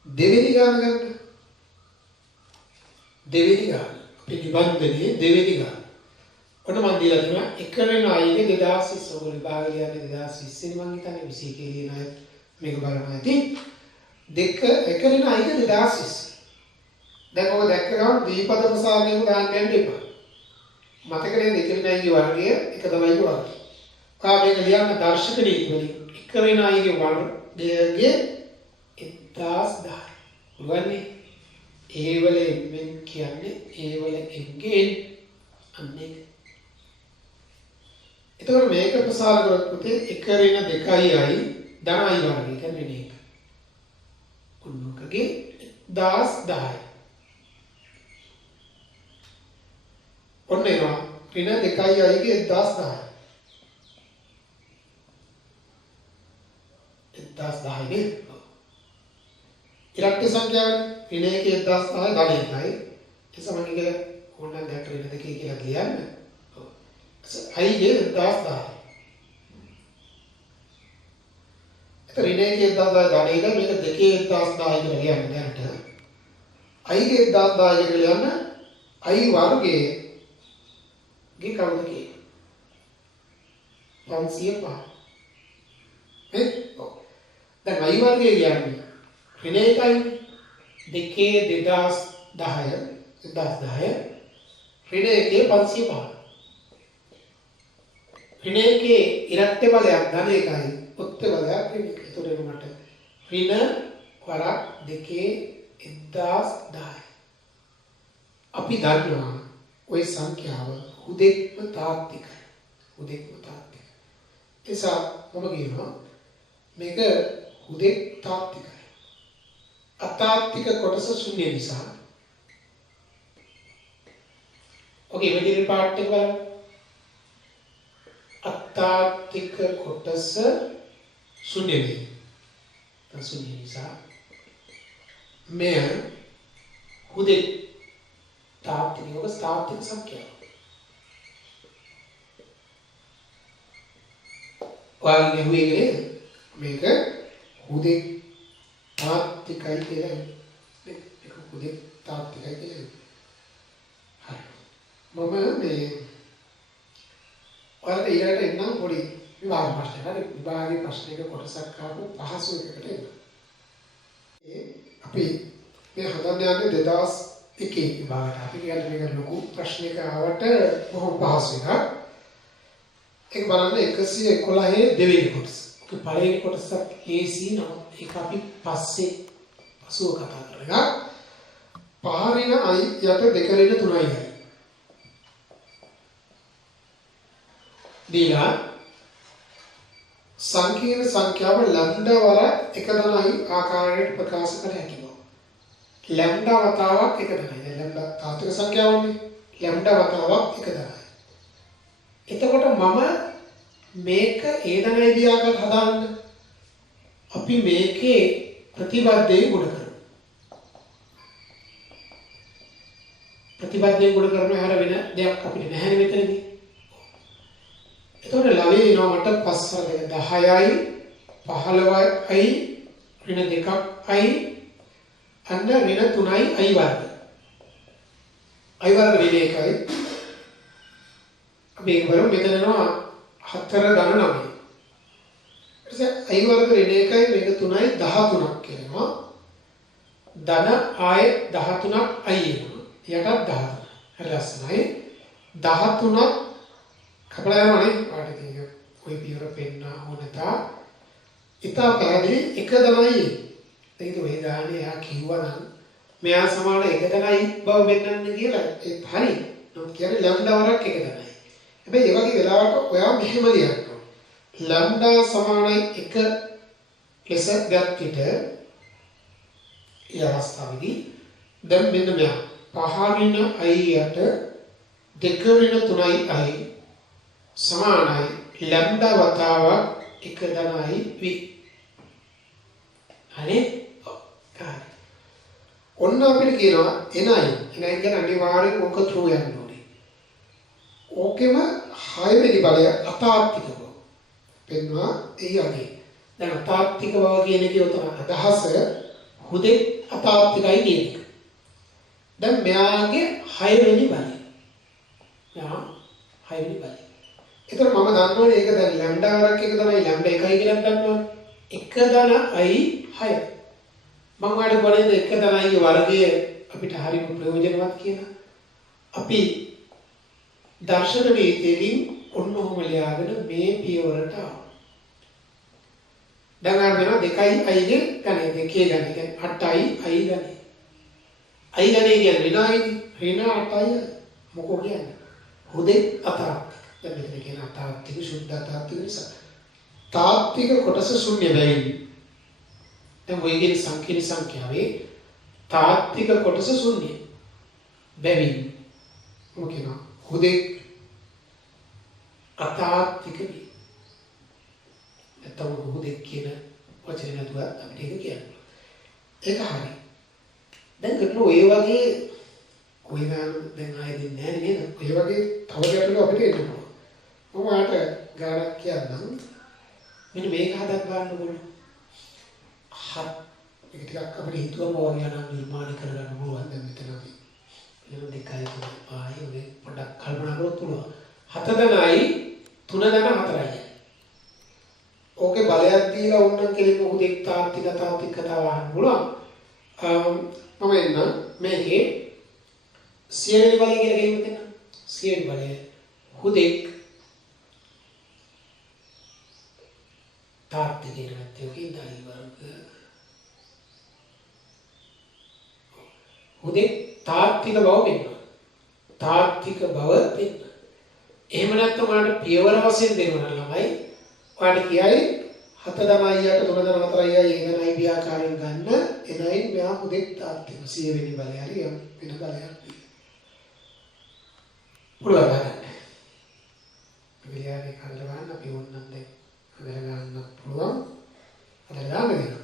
දෙවෙනි ගාන ගන්න. දෙවෙනි ගාන. අපි නිබන්ධනයේ දෙවෙනි ගාන. ඔන්න මම දීලා තියෙනවා 1 වෙන අයගේ 2020 ඔයගොල්ලෝ විභාගය ලියන්නේ 2020 මම හිතන්නේ 20 කියලා නේද මේක බලන්න ඇති 1 වෙන අයගේ 2020 දැන් ඔබ දැක්ක ගමන් දීපද ප්‍රසාරණයක දාන්න යන්න එපා මතක නේද 1 වෙන අයගේ වර්ගය එක තමයි වර්ගය කා මේක ලියන්න දර්ශක නීති වලින් 1 වෙන අයගේ වර්ගයේ 1010 උගන්නේ ඒ වලේ මෙන් කියන්නේ ඒ වල එක්ගේ අන්නේ එතකොට මේක ප්‍රසාර කරොත් පුතේ 1 ඍණ 2i ධන i වර්ගය කියන්නේ මේක. කුණුකගේ 1010. ඔන්න එනවා ඍණ 2i ගේ 1010. 1010 නේ. ඉලක්ක සංඛ්‍යාවනේ ඍණ 1 1010 ධන 1යි. ඒ සමගිය ඕනනම් දැක්ක ඍණ 2 කියලා කියන්න. I ගේ 1010. එතන ඍණ 1 1010 ධන 1 මේක 2 1010 කියලා කියන්නේ දැනට. I ගේ 1010 කියලා යන්න I වර්ගයේ ගේ කවුද කියන්නේ? 505. නේ? ඔව්. දැන් I වර්ගයේ කියන්නේ ඍණ 1යි 2 2010 ඍණ 1 505. ඍණ 1 ඉරක්ත බලයක් ධන 1යි උත්ත බලයක් ඍණ 1. ඒතකොට එනකොට ඍණ වරක් 2 1010. අපි දන්නවා ওই සංඛ්‍යාව හුදෙක්ම තාත්විකයි. හුදෙක්ම තාත්විකයි. එසා මම කියනවා මේක හුදෙක් තාත්විකයි. අතාත්වික කොටස ශුන්‍ය නිසා. ඕකේ මෙතන පාර්ට් එක බලන්න. අතාත්වික කොටස ශුන්‍ය වේ. ශුන්‍ය නිසා මෙය හුදෙක් තාත්වික තාත්වික සංඛ්‍යාව. ඔයාලගේ හුවේ මේක හුදෙක් තාත්විකයි කියලා මේක හුදෙක් තාත්විකයි කියලා. හරි. මම මේ ඔයාලට ඊළඟට එන්නම් පොඩි විභාග ප්‍රශ්නයක්. හරි විභාගයේ ප්‍රශ්නයක කොටසක් ආපු පහසු එකකට එන්න. අපි මේ හදන්න යන්නේ 2001 විභාගයට. අපි කියන්නේ මේක ලොකු ප්‍රශ්නයක ආවට බොහොම පහසු එකක්. ඒක බලන්න 111 දෙවෙනි කොටස. ඔක පළවෙනි කොටසක් AC නම ඒක අපි පසුව කතා කරලා. පහරින I යට 2 ඍණ 3යි. දීලා සංකීර්ණ සංඛ්‍යාව ලැම්ඩා වර 1 ධනයි ආකාරයට ප්‍රකාශ කර හැකියි. ලැම්ඩා වතාවක් 1 ධනයි. දැන් ලැම්ඩා තාත්වික සංඛ්‍යාවන්නේ. ලැම්ඩා වතාවක් 1 ධනයි. එතකොට මම මේක ඒ ධනයි දියාකට හදාන්න අපි මේකේ ප්‍රතිබද්ධයෙන් ගුණ කරමු. ප්‍රතිබද්ධයෙන් ගුණ කරන හැර වෙන දෙයක් අපිට නැහැ මෙතනදී. එතකොට ලවේ එනවා මට 5 වර්ග 10යි 15යි ඍණ 2යි අන්න ඍණ 3යි I වර්ග. I වර්ග ඍණ 1යි. අපි ඒක බලමු මෙතන එනවා 4 ධන 9. ඊට I වර්ග ඍණ 1යි මේක 3යි 13ක් කියනවා. ධන ආය 13ක් I එනවා. යටත් 13. හරි ලස්සනයි. 13ක් කපලා යනවානේ වාට තියෙන කොයි පියවර පෙන්න ඕනතා ඉතා පැහැදිලි එක දණයි. ඒක ඔය ගානේ යා කිව්වා නම් මෙයා සමාන එක දණයි බව වෙන්නන්න කියලා ඒත් හරි. නමුත් කියන්නේ ලැම්ඩා වරක් එක දණයි. හැබැයි ඒ වගේ වෙලාවක ඔයා මෙහෙම ලියන්න ඕන. ලැම්ඩා සමානයි 1 ලෙස ගත්තිට ඒ අවස්ථාවේදී දැන් මෙන්න මෙයා 5 වෙන i යට 2 වෙන 3i සමානයි ලැම්ඩා වතාවක් 1 දණයි v. හරි? ඔන්න අපිට කියනවා එනයි. එනයි කියන්නේ අනිවාර්යෙන් ඕක true යන්න ඕනේ. ඕකෙම 6 වෙනි බලය අතාත්තික බව. පෙන්නවා ඒ වගේ. දැන් අතාත්තික බව කියන එකේ උතන අදහස හුදෙක් අතාත්තිකයි කියන එක. දැන් මෙයාගේ 6 වෙනි බලය. මෙයා 6 වෙනි බලය. ඒතර මම දන්නවනේ ඒක දැන් ලැම්ඩා වරක් එක තමයි ලැම්ඩා 1යි කියලා දන්නවනේ. 1 දණයි 6. මම ඔයාලට බලන්නේ 1 දණයිගේ වර්ගය අපිට හරිම ප්‍රයෝජනවත් කියලා. අපි දර්ශන නීතියකින් ඔන්න ඔහොම ලියාගෙන මේ පියවරට ආවා. දැන් අර වෙනවා 2යි i ගේ ගණය 2 ගණය කියන්නේ 8යි i ගණය. i ගණය කියන්නේ ඍණ 8යි මොකෝ කියන්නේ? හුදෙක් අතාත්තික. දැන් මෙතන කියන අතාත්තික සුද්ධ අතාත්තික නිසා තාත්තික කොටස ශුන්‍ය වෙයි. දැන් ඔය කියන සංකීර්ණ සංඛ්‍යාවේ තාත්තික කොටස ශුන්‍ය බැවින් මොකද හුදෙක් අතාත්තික වේ. නැත්නම් හුදෙක් කියන වචනේ නතුව අපිට ඒක කියන්න. ඒක හරි. දැන් ගන්න ඔය වගේ කොයිදාන දැන් ආයෙ දෙන්නේ නැහැ නේද? ඔය වගේ තව ගැටලු අපිට එන්න පුළුවන්. මම ආට ගානක් කියන්නම්. මෙන්න මේක හදක් ගන්න ඕන. ඒක ටිකක් අපිට හිතුවම වගේ යන නිර්මාණය කරගන්න පුළුවන් දැන් මෙතන අපි. එන 2යි 3යි ඔය පොඩ්ඩක් කල්පනා කරොත් පුළුවන්. 7 දණයි 3 දණ 4යි. ඕකේ බලයක් දීලා උන්නම් කෙලින්ම හුදෙක් තාත්තික තාත්තික කතාව අහන්න පුළුවන්. මම එන්න මේකේ සියවෙනි බලය කියලා ගෙලින්ම දෙන්න. සියවෙනි බලය හුදෙක් තාත්තික ඉරත්තේ දයි වර්ග හුදෙක් තාත්තික බව වෙනවා. තාත්තික බව වෙන්න. එහෙම නැත්නම් ඔයාලට පියවර වශයෙන් දෙනවා ළමයි. ඔයාලට කියයි 7 දණයි 8 3 දණ 4යි ඒ දණයි බි ආකාරයෙන් ගන්න. එනයින් මෙයා හුදෙක් තාත්තික 100 වෙනි බලය හරි වෙන බලයක්. පුළුවන් ගන්න. විද්‍යාවේ කල්ලාන අපි ඕනනම් දැන් හදලා ගන්න පුළුවන්. හදලා ගන්න දෙන්න.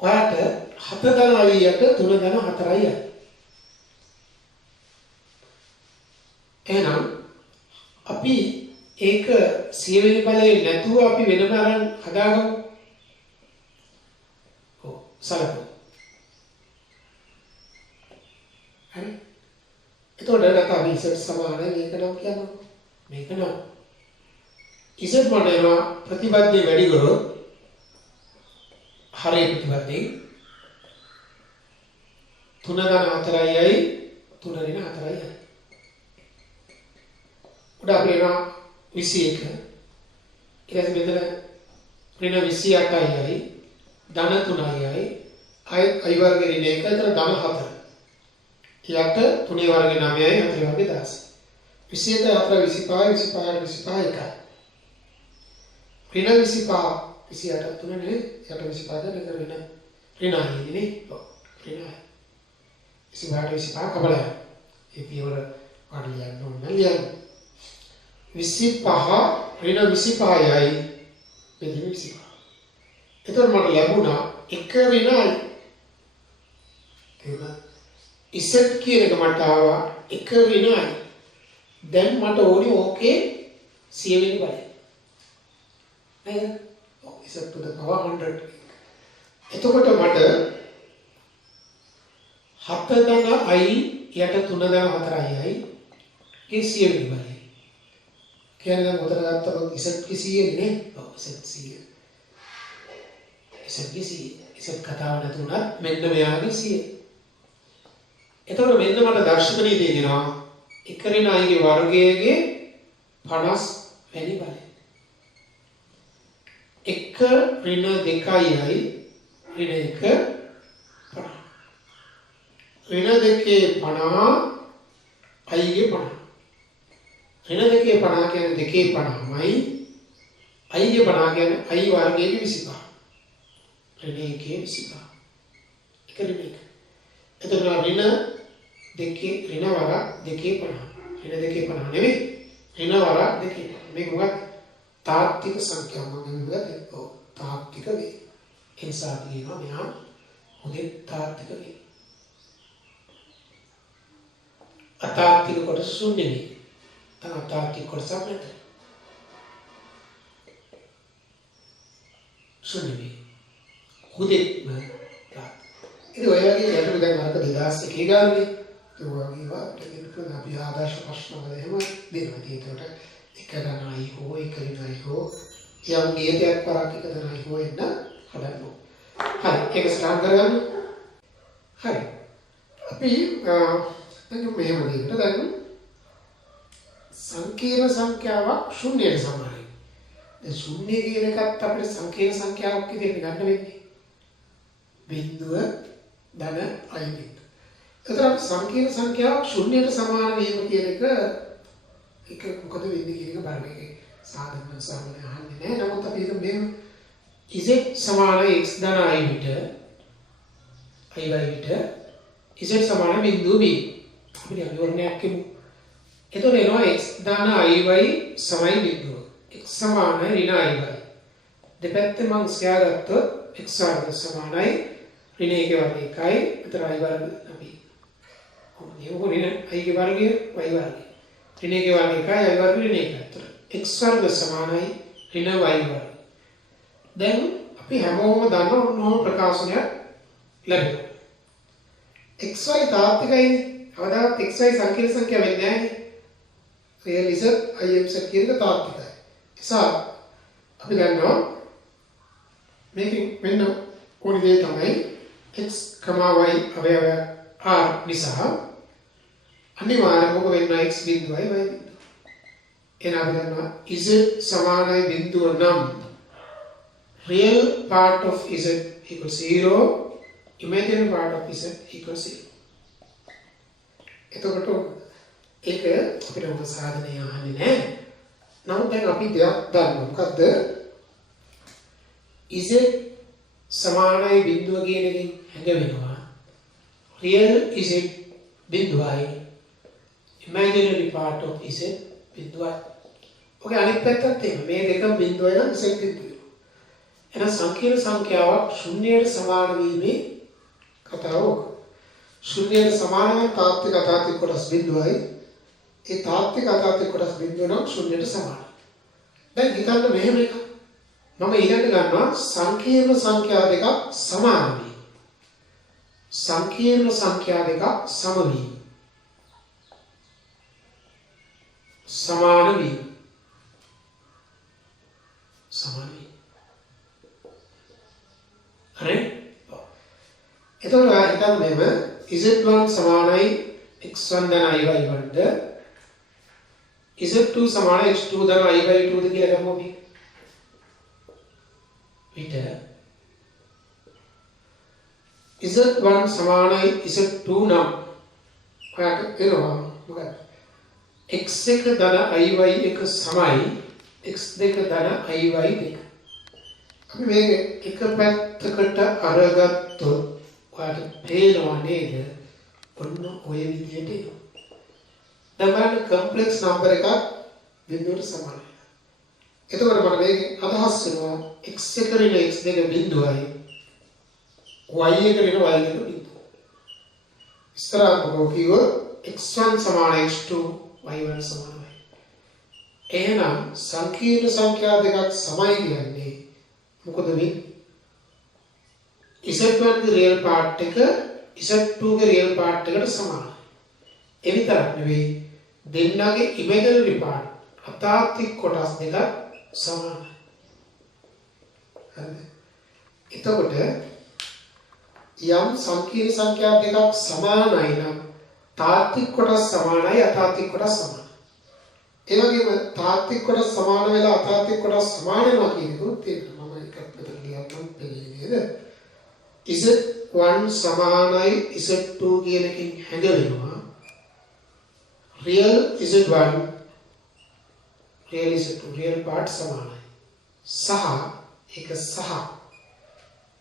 ඔයාට 7 දණයි 8 3 දණ 4යි. එහෙනම් අපි ඒක 100 වෙනි බලයේ නැතුව අපි වෙනම අරන් හදාගමු. ඔව් සලකමු. හරි. එතකොට අපි z සමානයි මේක නම් කියනවා. මේක නම් z මොනේවා ප්‍රතිබද්ධය වැඩි කරොත් හරේ ප්‍රතිබද්ධය 3 ගන්න 4යි 3 රින 4යි. උඩ අපි එනවා 21. ඊට පස්සේ මෙතන රින 28යි ධන 3යි i වර්ග රින 1 එතන ධන 4. යට 3 වර්ග 9යි 4 වර්ග 10. 21 4 25 25 25 1. රින 25 28 3 නේ යට 25 දෙක රින රිනයි නේ. ඔව් රිනයි. 28 25 කබලයි. ඒ පියවර පාඩලියන්න ඕන නෑ. 25 රින 25යි මෙතන 25. එතකොට මට ලැබුණා 1 රිනයි. ඒක ඉසෙට් කියන එක මට ආවා 1 රිනයි. දැන් මට ඕනේ ඕකේ 100 වෙනි බලය. නේද? ඔව් ඉසෙට් to the power 100. එතකොට මට 7 දන i යට 3 දන 4යි ගේ 100 වෙනි බලය. කියන්නේ දැන් උතර ගත්තම ඉසෙට් ගේ 100 නේ. ඔව් ඉසෙට් 100. ඉසෙට් ගේ 100. ඉසෙට් කතාව නැතුණත් මෙන්න මෙයාගේ 100. එතකොට මෙන්න මට දර්ශක නීතිය දෙනවා 1 රින i ගේ වර්ගයේගේ 50 වෙනි බලය. එක ඍණ 2යි ඍණ 1 50. ඍණ 2 50 i ගේ 50. ඍණ 2 50 කියන්නේ 2 50යි i ගේ 50 කියන්නේ i වර්ගයේ 25. ඍණ 1 25. එක ඍණ 1. එතකොට ඍණ 2 ඍණ වරක් 2 50. ඍණ 2 50 නෙවෙයි. ඍණ වරක් 2 මේක මොකක්ද? තාත්වික සංඛ්‍යාව. මම කියනවා තාත්වික වේ. ඒ නිසා කියනවා මෙහා හොඳේ තාත්වික වේ. අතාත්වික කොටස ශුන්‍ය වේ. තන අතාත්වික කොටසක් නැත. ශුන්‍ය වේ. හොඳේම ඉතින් ඔය වගේ යතුරු දැන් අරක 2001 ගානේ ඒ වගේ වාටකින් අපි ආදර්ශ ප්‍රශ්න වල එහෙම දෙනවා. ඒකට එක ගණනයි හෝ එක ඍණයි හෝ යම් නියතයක් පරක් එක ගණනයි හෝ එන්න හදන්න. හරි ඒක ස්ටාර්ට් කරගන්න. හරි අපි දැන් මෙහෙම දෙන්න දැන් සංකීර්ණ සංඛ්‍යාවක් ශුන්‍යයට සමානයි. දැන් ශුන්‍ය කියන එකත් අපිට සංකීර්ණ සංඛ්‍යාවක් විදිහට ගන්න වෙන්නේ. බිඳුව ධන i බිඳුව. එතකොට සංකීර්ණ සංඛ්‍යාවක් ශුන්‍යයට සමාන වීම කියන එක මොකද වෙන්නේ කියන එක බලන්න. ඒක සාධන සාමාන්‍ය අහන්නේ නැහැ. නමුත් අපි හිතමු මේ z සමාන x ධන i විට i y විට z සමාන බිඳුව b. අපිට විවරණයක් කියමු. එතකොට එනවා x ධන i y සමයි බිඳුව. x සමාන ඍණ i y. දෙපැත්තේ මම ස්කයාරගත්තොත් x වර්ග සමානයි ඍණ 1 වර්ග 1යි. එතන i වර්ග අපි කොහොමද ඍණ i ගේ වර්ගය y වර්ගය. ඍණ 1 වර්ග 1යි i වර්ග ඍණ 1යි. එතන x වර්ග සමානයි ඍණ y වර්ග. දැන් අපි හැමෝම දන්න නෝම ප්‍රකාශනයක් ලැබෙනවා. xy තාත්විකයිනේ. අවදාත් xy සංකීර්ණ සංඛ්‍යාව වෙන්නේ නැහැ. real is im කියන එක තාත්විකයි. නිසා අපි ගන්නවා මේකෙන් මෙන්න ඕනි දේ තමයි x, y අවයවය r නිසා අනිවාර්යයෙන්ම මොකද වෙන්නේ x බිඳුවයි y බිඳුව. එන අපි ගන්නවා z සමානයි බිඳුව නම් real part of z equals 0, imaginary part of z equals 0. එතකොට ඒක අපිට මොකද සාධනය අහන්නේ නැහැ. නමුත් දැන් අපි දෙයක් දන්නවා. මොකද්ද? z සමානයි බිඳුව කියන එකෙන් හැඟවෙනවා real z බිඳුවයි imaginary part of z බිඳුවයි. ඔකේ අනිත් පැත්තත් එහෙම. මේ දෙකම බිඳුවයි නම් z බිඳුවයි. එහෙනම් සංකීර්ණ සංඛ්‍යාවක් ශුන්‍යයට සමාන වීමේ කතාව ඕක. ශුන්‍යයට සමානව තාත්වික අතාත්වික කොටස් බිඳුවයි. ඒ තාත්වික අතාත්වික කොටස් බිඳුව නම් ශුන්‍යයට සමානයි. දැන් හිතන්න මෙහෙම එකක්. මම ඊළඟට ගන්නවා සංකීර්ණ සංඛ්‍යා දෙකක් සමාන වීම. සංකීර්ණ සංඛ්‍යා දෙකක් සම වීම. සමාන වීම. සමාන වීම. හරි? එතකොට හිතන්න මෙහෙම z1 සමානයි x1 ධන iy1 ද z2 සමානයි x2 ධන iy2 ද කියලා ගමු අපි. විට z1 සමානයි z2 නම් ඔයාලට එනවා මොකද x1 ධන iy1 සමයි x2 ධන iy2. අපි මේක එක පැත්තකට අරගත්තොත් ඔයාලට පේනවා නේද? ඔන්න ඔය විදිහට එනවා. දැන් බලන්න කම්ප්ලෙක්ස් නම්බර් එකක් බිඳුවට සමානයි. එතකොට මම මේකෙන් අදහස් වෙනවා x1 ඍණ x2 බිඳුවයි y1 ඍණ y1 බිඳුව. ඉස්සරහට කිව්වොත් x1 සමාන x2 y1 සමානයි. එහෙනම් සංකීර්ණ සංඛ්‍යා දෙකක් සමයි කියන්නේ මොකද වෙන්නේ? z1 ගේ රියල් පාර්ට් එක z2 ගේ රියල් පාර්ට් එකට සමානයි. ඒ විතරක් නෙවෙයි දෙන්නගේ ඉමේජනරි පාර්ට් අතාත්වික කොටස් දෙක සමානයි. හරිද? එතකොට යම් සංකීර්ණ සංඛ්‍යා දෙකක් සමානයි නම් තාත්වික කොටස් සමානයි අතාත්වික කොටස් සමානයි. ඒ වගේම තාත්වික කොටස් සමාන වෙලා අතාත්වික කොටස් සමාන වෙනවා කියන එක තේරෙනවා. මම එක Z1 සමානයි Z2 කියන එකකින් හැඟවෙනවා. real Z1 real Z2 real part සමානයි. සහ ඒක සහ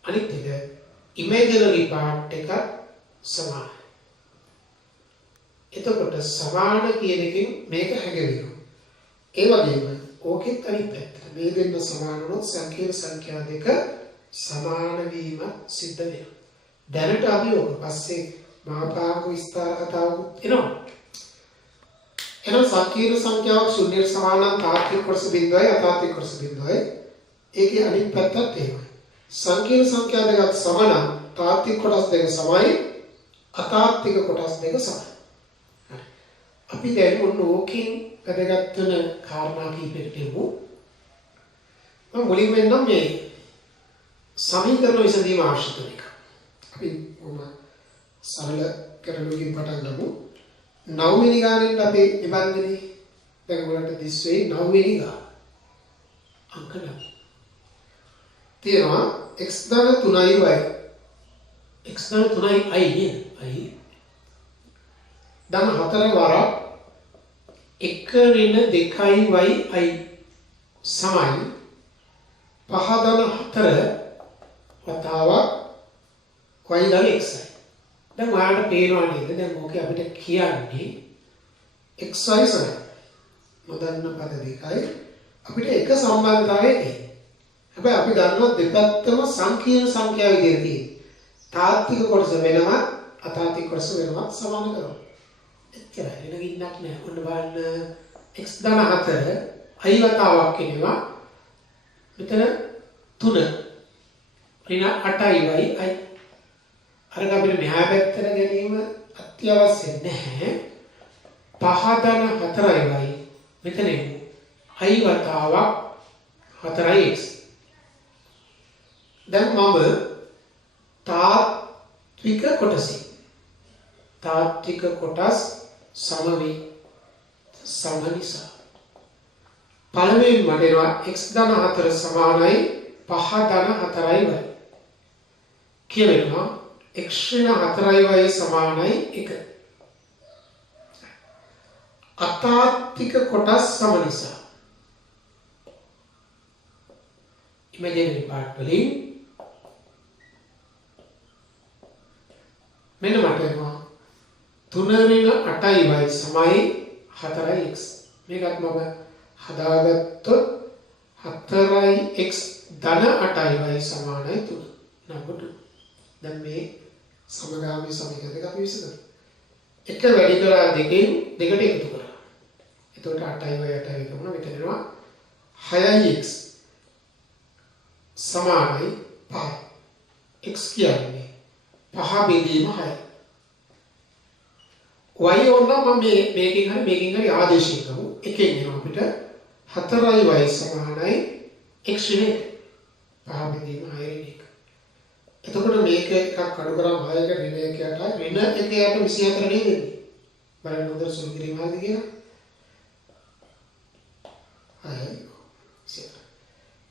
අනිත් එක imaginary part එක සමානයි. එතකොට සමාන කියන එකෙන් මේක හැඟවෙනවා. ඒ වගේම ඕකෙත් අනිත් පැත්ත. මේ දෙන්න සමාන වුණොත් සංකීර්ණ සංඛ්‍යා දෙක සමාන වීම සිද්ධ වෙනවා. දැනට අපි ඔක පස්සේ මහපාක විස්තර කතාවකුත් එනවා. එහෙනම් සංකීර්ණ සංඛ්‍යාවක් ශුන්‍යයට සමාන නම් තාත්වික කොටස බිඳුවයි අතාත්වික කොටස බිඳුවයි. ඒකේ අනිත් පැත්තත් එහෙමයි. සංකීර්ණ සංඛ්‍යා දෙකක් සම නම් තාත්වික කොටස් දෙක සමයි අතාත්වික කොටස් දෙක සමයි. අපි දැන් ඔන්න ඕකෙන් වැදගත් වෙන කාරණා කීපයකට යමු. මම මුලින්ම එන්නම් මේ සමීකරණ විසඳීම අවශ්‍ය කරන එක. අපි මොන සරල කරනුකින් පටන් ගමු. 9 වෙනි ගානෙන් අපි නිබන්ධනේ දැන් ඔයාලට this way 9 වෙනි ගාන. අංක 9. තියෙනවා x ධන 3y x ධන 3y i නේද? i ධන 4 වරක් 1 ඍණ 2y i සමයි 5 ධන 4 වතාවක් y ධන xi. දැන් ඔයාලට පේනවා නේද? දැන් ඕකේ අපිට කියන්නේ xy සමයි. නොදන්න පද දෙකයි අපිට එක සම්බන්ධතාවයක් තියෙනවා. හැබැයි අපි දන්නවා දෙපැත්තම සංකීර්ණ සංඛ්‍යා විදිහට තියෙනවා. තාත්වික කොටස වෙනවා අතාත්වික කොටස වෙනවා සමාන කරනවා. එච්චරයි. වෙන ගින්නක් නෑ. ඔන්න බලන්න x ධන 4 i වතාවක් එනවා. මෙතන 3 ඍණ 8y i අර අපිට මෙහා පැත්තට ගැනීම අත්‍යවශ්‍ය නැහැ. 5 ධන 4y මෙතන i වතාවක් 4x. දැන් මම තාත්වික කොටසයි. තාත්වික කොටස් සම නිසා පළවෙනි මට එනවා x ධන 4 සමානයි 5 ධන 4y කියවෙනවා x ඍණ 4y සමානයි 1. අතාත්වික කොටස් සම නිසා imaginary part වලින් මෙන්න මට එනවා 3 ඍණ 8y සමයි 4x. මේකත් මම හදාගත්තොත් 4x ධන 8y සමානයි 3. නමුත් දැන් මේ සමගාමී සමීකරණ දෙක අපි විසඳමු. එක වැඩි කරා දෙකෙන් දෙකට එකතු කරා. එතකොට 8y 8y ගමන මෙතන එනවා 6x සමානයි 5. x කියන්නේ 5 බෙදීම 6. y ඕන නම් මේකෙන් හරි ආදේශයක් කරමු. එකෙන් එනවා අපිට 4y සමානයි x ඍණ 5 බෙදීම 6 1. එතකොට මේක එකක් අඩු කරාම 6ක ඍණ 1ට ඍණ 1ට 24 නේද? බලන්න උදේ සුන්දරී මාල්ද කියලා. හරි.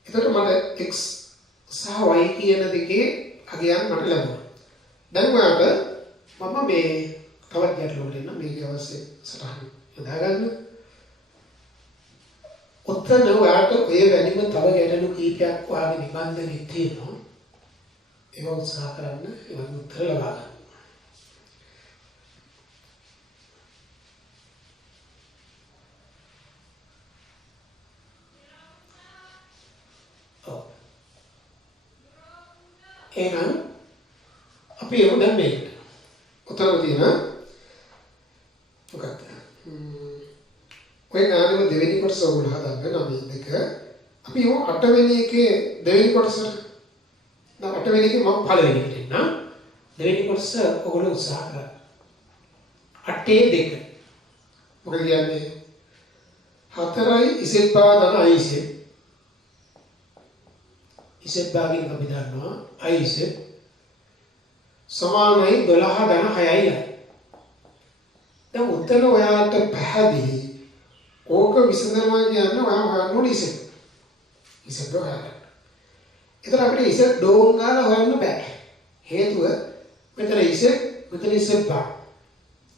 එතකොට මට x සහ y කියන දෙකේ අගයන් මට ලැබුණා. දැන් ඔයාලට මම මේ තවත් ගැටලුවකට එන්න මේක අවශ්‍ය සටහන යොදාගන්න. ඔතන ඔයාලට ඔය වැඩිම තව ගැටලු කීපයක් ඔයාගේ නිබන්ධනේ තියෙනවා. ඒක උත්සාහ කරන්න ඒවත් උත්තර ලබා ගන්න. එහෙනම් අපි යමු දැන් මේකට. උත්තර තියෙන මොකක්ද? ඔය ගානෙම දෙවෙනි කොටස ඔයගොල්ලෝ හදාගන්න 9 2. අපි යමු 8 වෙනි එකේ දෙවෙනි කොටසට. දැන් 8 වෙනි එකේ මම පළවෙනි එකට එන්න. දෙවෙනි කොටස ඔයගොල්ලෝ උත්සාහ කරන්න. 8 2. මොකද කියන්නේ? 4යි ඉසෙප්පා ධන අයිසෙ. ඉසෙප්පාගෙන් අපි දන්නවා අයිසෙ සමානයි 12 ධන 6යි. දැන් උත්තර ඔයාලට පැහැදිලි. ඕක විසඳනවා කියන්නේ ඔයා හොයන්න ඕනේ ඉසෙප්. ඉසෙප් හොයන්න. එතන අපිට ඉස ඩෝන් ගාලා හොයන්න බෑ. හේතුව මෙතන ඉස මෙතන ඉස බා.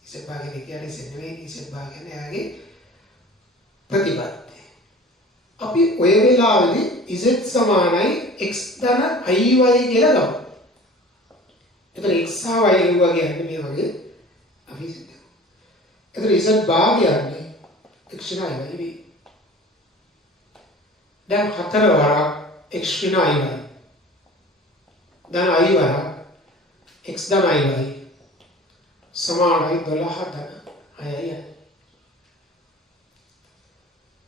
ඉස බා කියන්නේ ඉස නෙවෙයි ඉස බා කියන්නේ එයාගේ ප්‍රතිපත්තිය. අපි ඔය වෙලාවේදී z සමානයි x ධන iy කියලා ගමු. එතන x සහ y වගේ කියන්නේ මේ වගේ අපි හිතමු. එතන z බා කියන්නේ x නා iy වේ. දැන් 4 වරක් x නා iy. දැන් i වරක් x ධන iy සමානයි 12 ධන iy.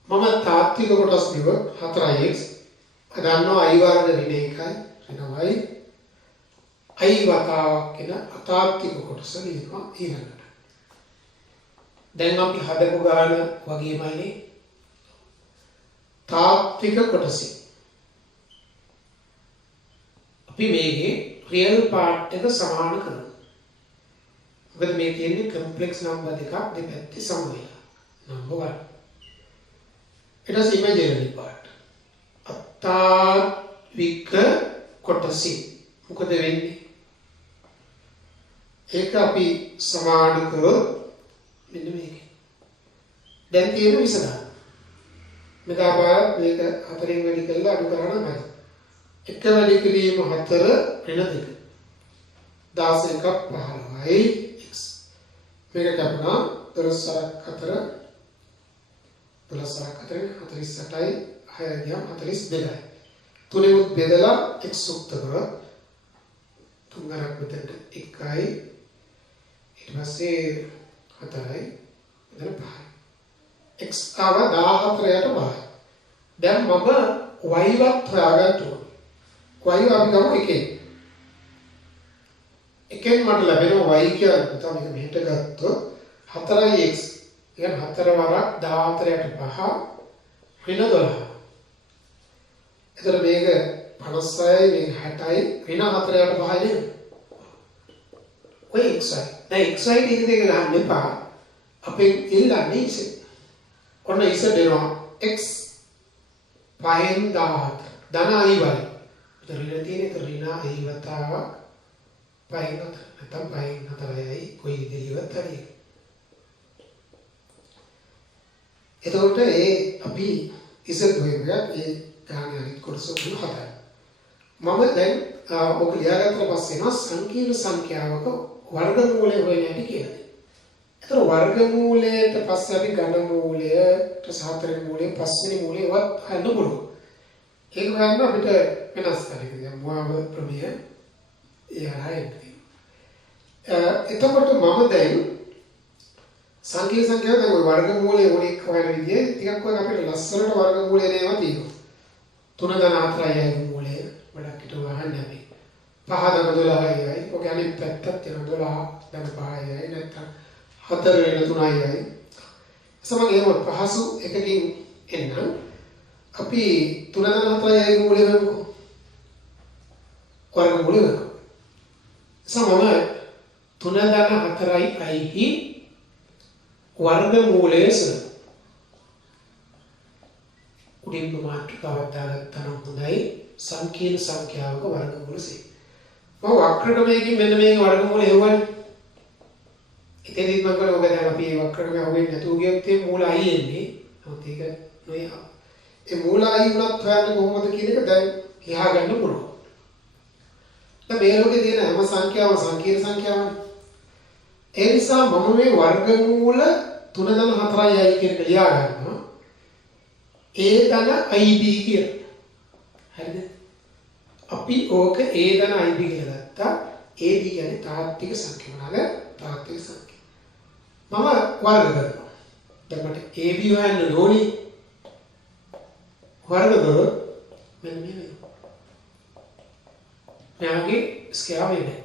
මම තාත්වික කොටස් දිව 4x අදන්නවා i වර්ග ඍණ 1යි ඍණ y i වතාවක් කියන අතාත්වික කොටස ලියනවා ඊළඟට. දැන් අපි හදපු ගාන වගේමයි තාත්වික කොටසයි. අපි මේකේ රියල් පාර්ට් එක සමාන කරමු. මොකද මේ කියන්නේ කම්ප්ලෙක්ස් නම්බර් දෙකක් දෙපැත්තේ සම වෙලා. Number 1 it is imaginary part. අතාත්වික කොටසි මොකද වෙන්නේ? ඒක අපි සමාන කරොත් මෙන්න මේක. දැන් තියෙන විසඳුම. මෙදාපාර මේක 4න් වැඩි කරලා අඩු කරන්න බෑ. 1 වැඩි කිරීම 4 ඍණ 2. 16ක 15යි x. මේක කපනවා 12 4 48යි 6 ගියම් 42යි. තුනෙමුත් බෙදලා x සුක්ත කරොත් තුන්ගරක් මෙතනට 1යි ඊට පස්සේ 4යි මෙතන 5යි. x ආව 14 යට 5යි. දැන් මම y වත් හොයාගන්න ඕනේ. y අපි ගමු එකෙන්. එකෙන් මට ලැබෙනවා y කියන්නේ තමයි මෙහෙට ගත්තොත් 4x කියන්නේ 4 වරක් 14 යට 5 ඍණ 12. එතන මේක 56යි මේක 60යි ඍණ 4 යට 5යි නේද? ඔය xy. දැන් xy ටික දෙක ගන්න එපා. අපෙන් ඉල්ලන්නේ ඉස. ඔන්න ඉස දෙනවා x 5න් 14 ධන i වයි. ඍණ තියෙන එක ඍණ i වතාවක් 5න් 4 නැත්නම් 5න් 4යි කොයි විදිහවත් හරි. එතකොට ඒ අපි ඉස්සර ගොයගා ඒ ගානේ අනිත් කොටස උන හදන්න. මම දැන් ඔක ලියාගත්තට පස්සේ න සංකීර්ණ සංඛ්‍යාවක වර්ගමූලය හොයන්න යටි කියලා. ඒතර වර්ගමූලයට පස්සේ අපි ඝන මූලයට සාතරේ මූලය පස්වෙනි මූලය වත් හොයන්න පුළුවන්. ඒක ගන්න අපිට වෙනස් කරන්න. දැන් මොහොම ප්‍රමේය ඒ හරහා එතකොට මම දැන් සංකීර්ණ සංඛ්‍යාව දැන් ඔය වර්ගමූලයේ උනේ හොයන විදිය ටිකක් ඔය අපිට ලස්සනට වර්ගමූලය නේම තියෙනවා. 3 ධන 4යි මූලය ගොඩක් හිට වහන්නේ අපි. 5 ධන 12යි. ඔගේ අනිත් පැත්තත් තියෙනවා 12 ධන 5යි නැත්නම් 4 වෙන 3යි. සමග එහෙම පහසු එකකින් එන්න අපි 3 ධන 4යි මූලය වෙනකො වර්ගමූලය වෙනවා. සමම 3 ධන 4යි i වර්ගමූලයස උඩින් මාතෘකාවක් දාගත්තා නම් හොඳයි. සංකීර්ණ සංඛ්‍යාවක වර්ගමූලසේ මම වක්‍රකමයකින් මෙන්න මේක වර්ගමූල හෙව්වනේ. ඉතින් මම කරේ ඔබ දැන් අපි මේ වක්‍රකමය හොවෙන්නේ නැතුව ගියොත් ඒ මූල i එන්නේ. නමුත් ඒක නෙවෙයි. ඒ මූල i උනත් හොයන්නේ කොහොමද කියන එක දැන් ලියා ගන්න පුළුවන්. දැන් මේ ලෝකේ තියෙන හැම සංඛ්‍යාවම සංකීර්ණ සංඛ්‍යාවනේ. ඒ නිසා මම මේ වර්ගමූල 3 ධන 4යි කියන එක ලියා ගන්නවා. a ධන ib කියලා. හරිද? අපි ඕක a ධන ib කියලා ගත්තා. ab කියන්නේ තාත්වික සංඛ්‍යාවල තාත්වික සංඛ්‍යාව. මම වර්ග කරනවා. දැන් මට ab හොයන්න ඕනේ. වර්ග කරොත් මෙන්න මේ වෙනවා. මෙයාගේ ස්කෙයාර් වෙන්නේ.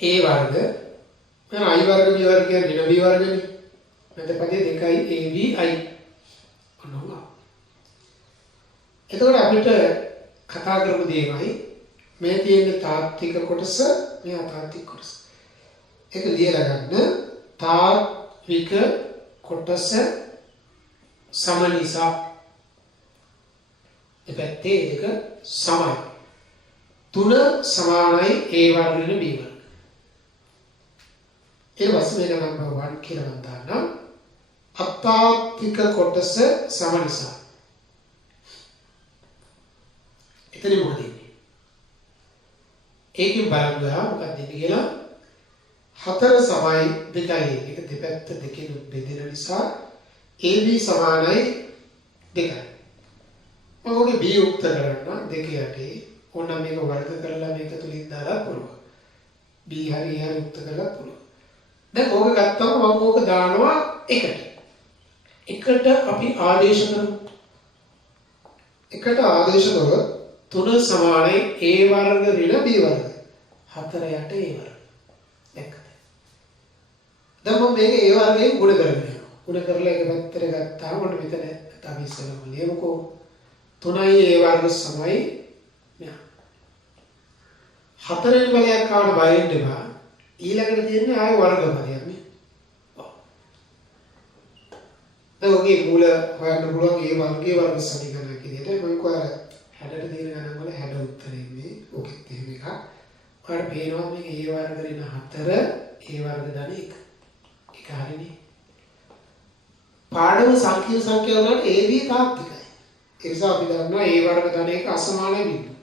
a වර්ග මම i වර්ග b වර්ග කියන්නේ ඍණ b වර්ගනේ. මැද පදේ 2යි ab i. ඔන්නවා. එතකොට අපිට කතා කරපු දේමයි මේ තියෙන තාත්වික කොටස මේ අතාත්වික කොටස. ඒක ලියලා ගන්න. තාත්වික කොටස සම නිසා දෙපැත්තේ දෙක සමයි. 3 සමානයි A වර්ග B වර්ග. ඊට පස්සේ මේක නම්බර් 1 කියලා මම දාන්නම්. අතාත්වික කොටස සම නිසා. එතන මොකද වෙන්නේ? ඒකෙන් බලන්න මොකක්ද වෙන්නේ කියලා 4 සමයි 2යි. ඒක දෙපැත්ත දෙකෙන් බෙදෙන නිසා AB සමානයි 2යි. මම ඔගේ B උත්තර කරන්න 2 යටේ ඕන මේක වර්ග කරලා මේක තුලින් දාලා පුළුවන්. B හරි හරි උත්තර කරලා පුළුවන්. දැන් ඕක ගත්තම මම ඕක දානවා 1ට. 1ට අපි ආදේශ කරමු. 1ට ආදේශ කරොත් 3 සමානයි A වර්ග ඍණ B වර්ග. 4 යට A වර්ග. දැක්කද? දැන් මම මේක A වර්ගයෙන් ගුණ කරගෙන යනවා. ගුණ කරලා එක පැත්තට ගත්තාම මට මෙතන තමයි ඉස්සෙල්ලාම ලියමුකෝ. 3යි A වර්ග සමයි මෙයා. 4 බලයක් ආවට බය වෙන්න එපා. ඊළඟට තියෙන්නේ ආයෙ වර්ග බලයක් නේ. දැන් ඔගේ මූල හොයන්න පුළුවන් A වර්ගයේ වර්ග සමීකරණයක් විදිහට මම කොහර 60ට තියෙන ගණන් වල 60 උත්තරේ මේ ඔකෙත් එහෙම එකක්. ඔයාලට පේනවා මේක A වර්ග ඍණ 4 A වර්ග ධන 1. ඒක හරිනේ. පාඩම සංකීර්ණ සංඛ්‍යා වලට AB තාත්විකයි. ඒ නිසා අපි දන්නවා A වර්ග ධන 1 අසමානයි බිඳුව.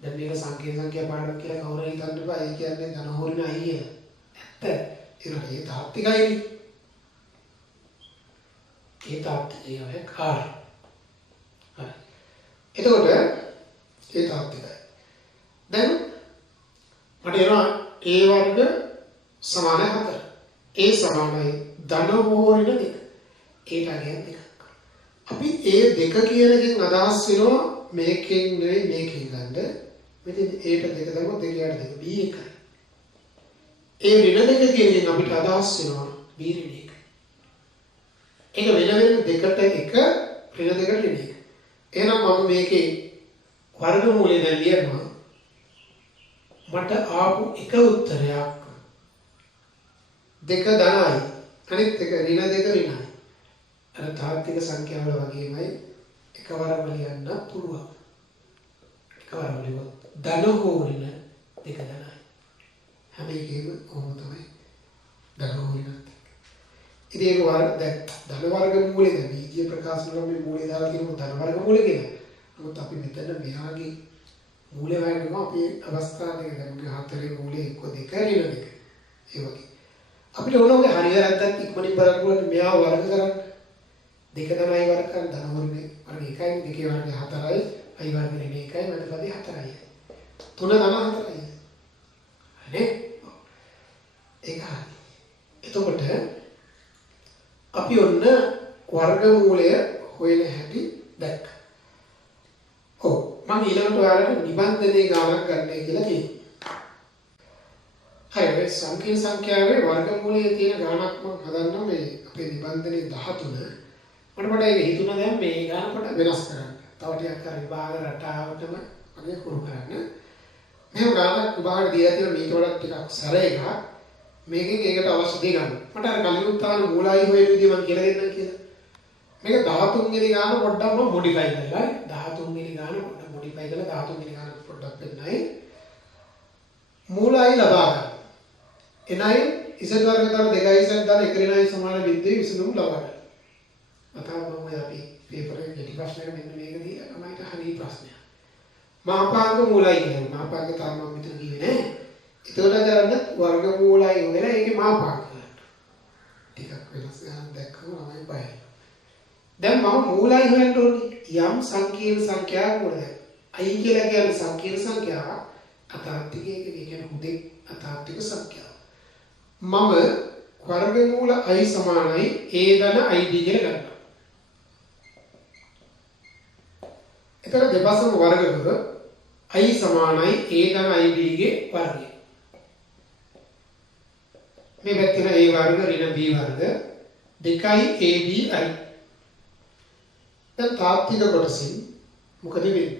දැන් මේක සංකීර්ණ සංඛ්‍යා පාඩමක් කියලා කවුරු හරි හිතන්න බෑ. ඒ කියන්නේ ධන හොරින අය කියලා. ඇත්ත. ඒකට ඒ තාත්විකයිනේ. ඒ තාත්විකයි ඔය කාර්ය. හරි. එතකොට ඒ තාත්විකයි. දැන් මට එනවා A වර්ග සමාන 4. A සමානයි ධන හොරින 2. ඒට අගයක් දෙකක්. අපි ඒ දෙක කියන එකෙන් අදහස් වෙනවා මේකෙන් නෙවෙයි මේකෙන් ගන්න. මෙතන ඒට දෙක දැම්මොත් දෙකයට දෙක B එකයි. ඒ ඍණ දෙක කියන එකෙන් අපිට අදහස් වෙනවා B ඍණ 1. ඒක වෙන වෙන දෙකට එක ඍණ දෙකට ඍණ 1. එහෙනම් මම මේකේ වර්ගමූලය දැන් ලියනවා. මට ආපු එක උත්තරයක් දෙක ධනයි. අනිත් එක ඍණ දෙක ඍණයි. අර තාත්වික සංඛ්‍යාවල වගේමයි එකවරම ලියන්න පුළුවන්. එකවරම ලියුවොත් ධන හෝ ඍණ දෙක ධනයි. හැම එකේම කොහොම තමයි ධන හෝ ඍණත්. ඉතින් ඒක වර්ග දැන් ධන වර්ග මූලය දැන් බීජීය ප්‍රකාශන වල මේ මූලය දාලා කියනවා ධන වර්ග මූලය කියලා. නමුත් අපි මෙතන මෙහාගේ මූලය හොයනවා අපි අවස්ථාවේ දැන් හතරේ මූලය එක්ක දෙක ඍණ දෙක. ඒ වගේ. අපිට ඕනෝගේ හරි වැරද්දක් ඉක්මනින් බලන්න මෙහා වර්ග කරන්න. දෙක තමයි වර්ග කරන ධන වර්ගනේ වර්ග 1යි දෙකේ වර්ගය 4යි i වර්ග ඍණ 1යි මැදපදේ 4යි 3 ධන 4යි හරි ඒක හරි එතකොට අපි ඔන්න වර්ගමූලය හොයන හැටි දැක්ක. ඔව් මම ඊළඟට ඔයාලට නිබන්ධනයේ ගානක් ගන්නයි කියලා කියනවා. හරි සංකීර්ණ සංඛ්‍යාවේ වර්ගමූලයේ තියෙන ගානක් මම හදන්නම් මේ අපේ නිබන්ධනයේ 13 මට ඒක හිතුණා දැන් මේ ගාන කොට වෙනස් කරන්න. තව ටිකක් අර විභාග රටාවටම වගේ කුරු කරන්න. මේ ගානක් විභාග දීලා තියෙන මේක වලට ටිකක් සැර එකක්. මේකෙන් ඒකට අවශ්‍ය දේ ගන්න. මට අර කලින් උත්තරන මූලයි හොයන විදිහ මම කියලා දෙන්නම් කියලා. මේක 13 වෙනි ගාන පොඩ්ඩක් මම මොඩිෆයි කරලා 13 වෙනි ගාන පොඩ්ඩක් මොඩිෆයි කරලා 13 වෙනි ගාන පොඩ්ඩක් දෙන්නයි. මූලයි ලබා ගන්න. එනයි ඉසඩ් වර්ග තරම 2යි Z දාන 1 ඍණයි සමාන විද්දේ විසඳුම් ලබා ගන්න. අතවම අපි පේපර් එකේ දෙටි ප්‍රශ්නයක් මෙන්න මේක දීලා තමයි හරි ප්‍රශ්නයක්. මාපාංග මූලයි කියන්නේ මාපාංග තරම මම මෙතන කිව්වේ නෑ. ඒතකොට කරන්න වර්ග මූලයි වෙන ඒකේ මාපාංග ගන්න. ටිකක් වෙනස් ගන්න දැක්කම තමයි බයයි. දැන් මම මූලයි හොයන්න ඕනේ යම් සංකීර්ණ සංඛ්‍යාවක් මොකද? i කියලා කියන්නේ සංකීර්ණ සංඛ්‍යාවක්. අතාත්වික එක කියන්නේ හුදෙක් අතාත්වික සංඛ්‍යාවක්. මම වර්ගමූල i සමානයි a ධන id කියලා ගන්නවා. එතන දෙපසම වර්ග කර i සමානයි a ධන id ගේ වර්ගය. මේ පැත්තේ a වර්ග ඍණ b වර්ග 2යි ab i. දැන් තාත්වික කොටසින් මොකද වෙන්නේ?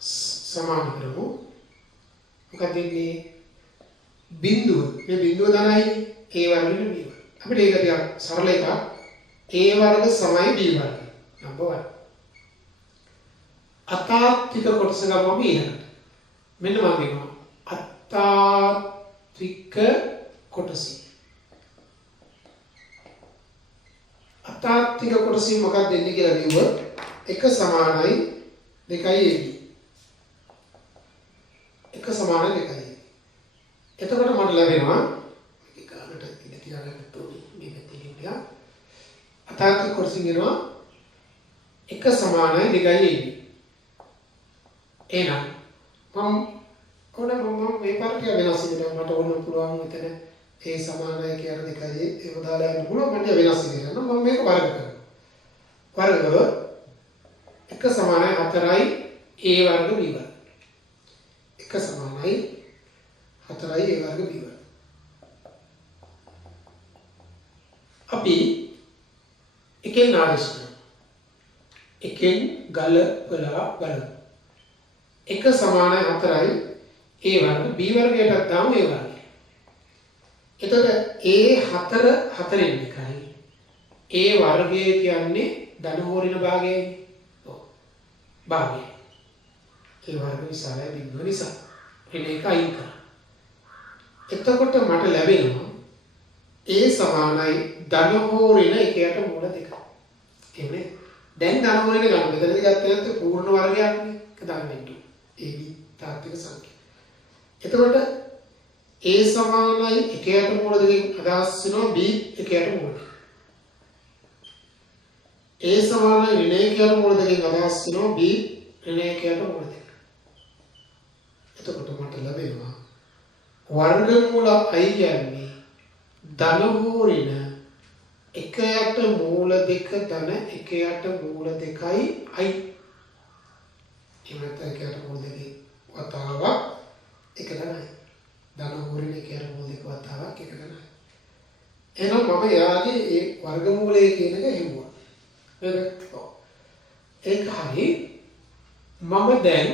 සමාන කරමු. මොකද මේ බිඳුව මේ බිඳුව ධනයි a වර්ග ඍණ b වර්ග. අපිට ඒක ටිකක් සරල එකක් A වර්ග සමයි B වර්ග. number 1. අතාත්වික කොටස ගමු ඊළඟට. මෙන්න මම කියනවා අතාත්වික කොටස. අතාත්වික කොටසින් මොකක්ද දෙන්නේ කියලා කිව්වොත් 1 සමානයි 2යි AB. 1 සමානයි 2යි. එතකොට මට ලැබෙනවා මේක ගන්නට ඉඳ තියාගන්න ඕනේ මේ පැත්තේ කියලා. අතාත්වික කොටසින් එනවා 1 සමානයි 2යි AB. එහෙනම් මම මේ පාර්ටිය වෙනස් කරලා මට ඕන පුළුවන් මෙතන A සමානයි කියන 2යි ඒක දාලා යන්න පුළුවන් මට වෙනස් කරන්න මම මේක වර්ග කරනවා. වර්ග කරොත් 1 සමානයි 4යි A වර්ග B වර්ග. 1 සමානයි 4යි A වර්ග B වර්ග. අපි එකෙන් ආදේශ කරනවා. එකෙන් ගලපලා බලමු. 1 සමානයි 4යි A වර්ග B වර්ගයටත් දාමු A වර්ගය. එතකොට A4 4න් එකයි. A වර්ගය කියන්නේ ධන හෝරින භාගයයි. ඔව්. භාගය. A වර්ග විසාරය බිඳුව නිසා. එන එක අයින් කරා. එතකොට මට ලැබෙනවා A සමානයි ධන හෝරින එකයට මූල 2. එන්නේ දැන් ධන හෝරින ගන්න. මෙතනදී ගත්තේ නැත්නම් පූර්ණ වර්ගයක් නේ. ඒක දාන්න වෙන්නේ. AB තාත්වික සංඛ්‍යා. එතකොට A සමානයි 1ට මූල 2කින් අදහස් වෙනවා B 1ට මූල 2. A සමානයි ඍණ 1ට මූල 2කින් අදහස් වෙනවා B ඍණ 1ට මූල 2. එතකොට මට ලැබෙනවා වර්ගමූල I කියන්නේ ධන හෝ ඍණ 1ට මූල 2 ධන 1ට මූල 2යි I. එමෙතන 1ට මූල 2 වතාවක් 1 ධනයි. ධන හෝරින 1ට මූල 2 වතාවක් 1 ධනයි. එහෙනම් මම යාගේ ඒ වර්ගමූලය කියන එක හෙව්වා. නේද? ඔව්. ඒක හරි. මම දැන්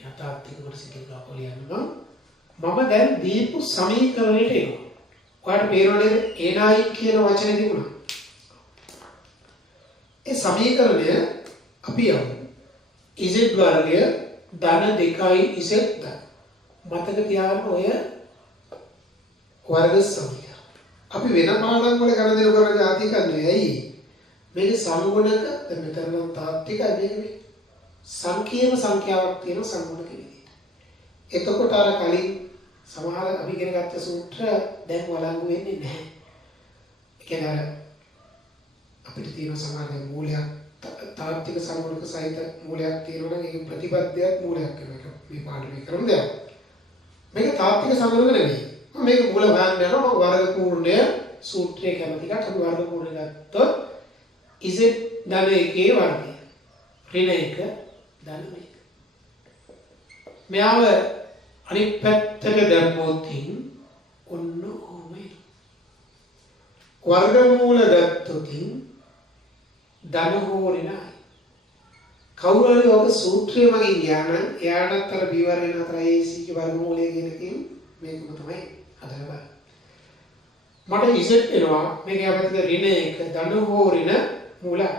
යථාර්ථික වර්සිකේ ගාපලියනවා. මම දැන් දීපු සමීකරණයට එනවා. ඔයාලට පේනවද එනයි කියන වචනේ තිබුණා. ඒ සමීකරණය අපි යමු. z වර්ගය ධන 2යි z ධන. මතක තියාගන්න ඔය වර්ග සංඛ්‍යා. අපි වෙන පාඩම් වල ගණන් කරන જાති කන්නේ ඇයි? මේක සංගුණක දැන් මෙතන නම් තාත්විකයි මේකනේ. සංකීර්ණ සංඛ්‍යාවක් තියෙන සංගුණක විදිහට. එතකොට අර කලින් සමහර අපි ඉගෙන ගත්ත සූත්‍ර දැන් වළංගු වෙන්නේ නැහැ. ඒ කියන්නේ අර අපිට තියෙන සමහර මූලයක් තාත්වික සංගුණක සහිත මූලයක් තියෙනවා නම් ඒක ප්‍රතිපදයක් මූලයක් වෙනවා. මේ පාඩමේ කරමු දැන්. මේක තාත්වික සංගුණක නෙවෙයි. මම මේක මූල හොයන්න යනවා මම වර්ග පූර්ණය සූත්‍රයේ කැමති කට අපි වර්ග පූර්ණය ගත්තොත් z ධන 1 වර්ගය. ඍණ 1 ධන 1. මෙයාව අනිත් පැත්තට දැම්මොත් ඔන්න ඕමයි. වර්ගමූල ගත්තොත් ධන හෝ ඍණයි. කවුරු හරි ඔක සූත්‍රය මගින් ගියා නම් එයාටත් අර b වර්ගය නතරයි ac ගේ වර්ගමූලය කියන එකකින් මේකම තමයි හදලා බලන්න. මට z එනවා මේක අපිට ඍණ 1 ධන හෝ ඍණ මූලයි.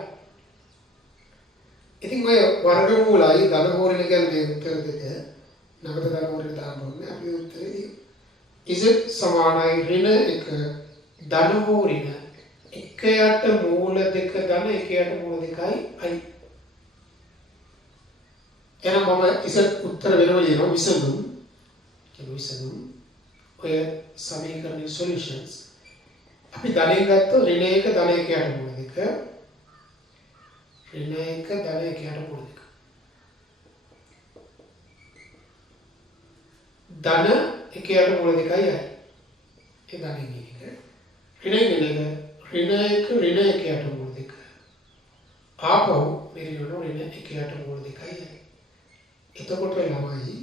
ඉතින් ඔය වර්ගමූලයි ධන හෝ ඍණ කියන්නේ උත්තර දෙක නගත ධන හෝ ඍණ දාන්න ඕනේ. අපි උත්තරේ දී z සමානයි ඍණ 1 ධන හෝ ඍණ 1ට මූල 2 ධන 1ට මූල 2යි I. එහෙනම් මම ඉස්සෙල් උත්තර වෙනම ලියනවා විසඳුම්. විසඳුම් ඔය සමීකරණයේ සොලියුෂන්ස් අපි ධනයෙන් ගත්තොත් ඍණ 1 ධන 1ට මූල 2 ඍණ 1 ධන 1ට මූල 2 ධන 1ට මූල 2යි I. ඒ ධනෙන් එක ඍණ 1 ඍණ 1 ඍණ 1ට මූල 2 ආපහු මේ ඍණ 1ට මූල 2යි I. එතකොට ළමයි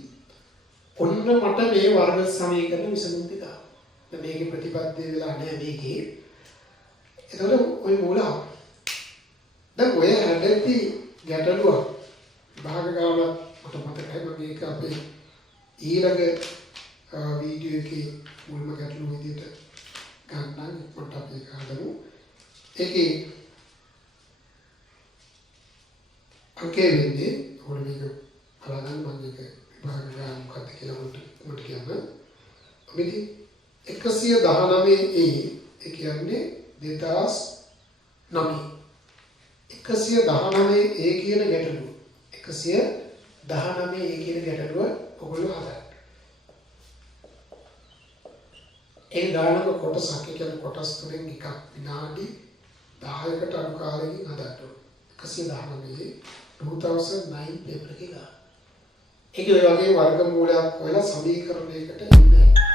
ඔන්න මට මේ වර්ග සමීකරණ විසඳුම් දෙක. දැන් මේකේ ප්‍රතිපත්තිය වෙලා නැහැ මේකේ. එතකොට ওই මූල දැන් ඔය හැදෙති ගැටලුව භාග ගාන මට මතකයි මම මේක අපේ ඊළඟ වීඩියෝ එකේ මුල්ම ගැටලුව විදිහට ගන්නම් මට අපි හදමු. ඒකේ අංකේ වෙන්නේ ඔයාලා මේක බලන්න මම මේක විභාග ගන්න මොකක්ද කියලා උන්ට කියන්න. අපි 119A ඒ කියන්නේ 2009 119A කියන ගැටලුව 119A කියන ගැටලුව ඔයගොල්ලෝ හදන්න. ඒ දානක කොටසක් කියන කොටස් තුනෙන් එකක් විනාඩි 10කට අඩු කාලෙකින් හදන්න. 119 2009 පේපර් එක ගන්න. ඒක ඔය වගේ වර්ගමූලයක් හොයලා සමීකරණයකට එන්නේ.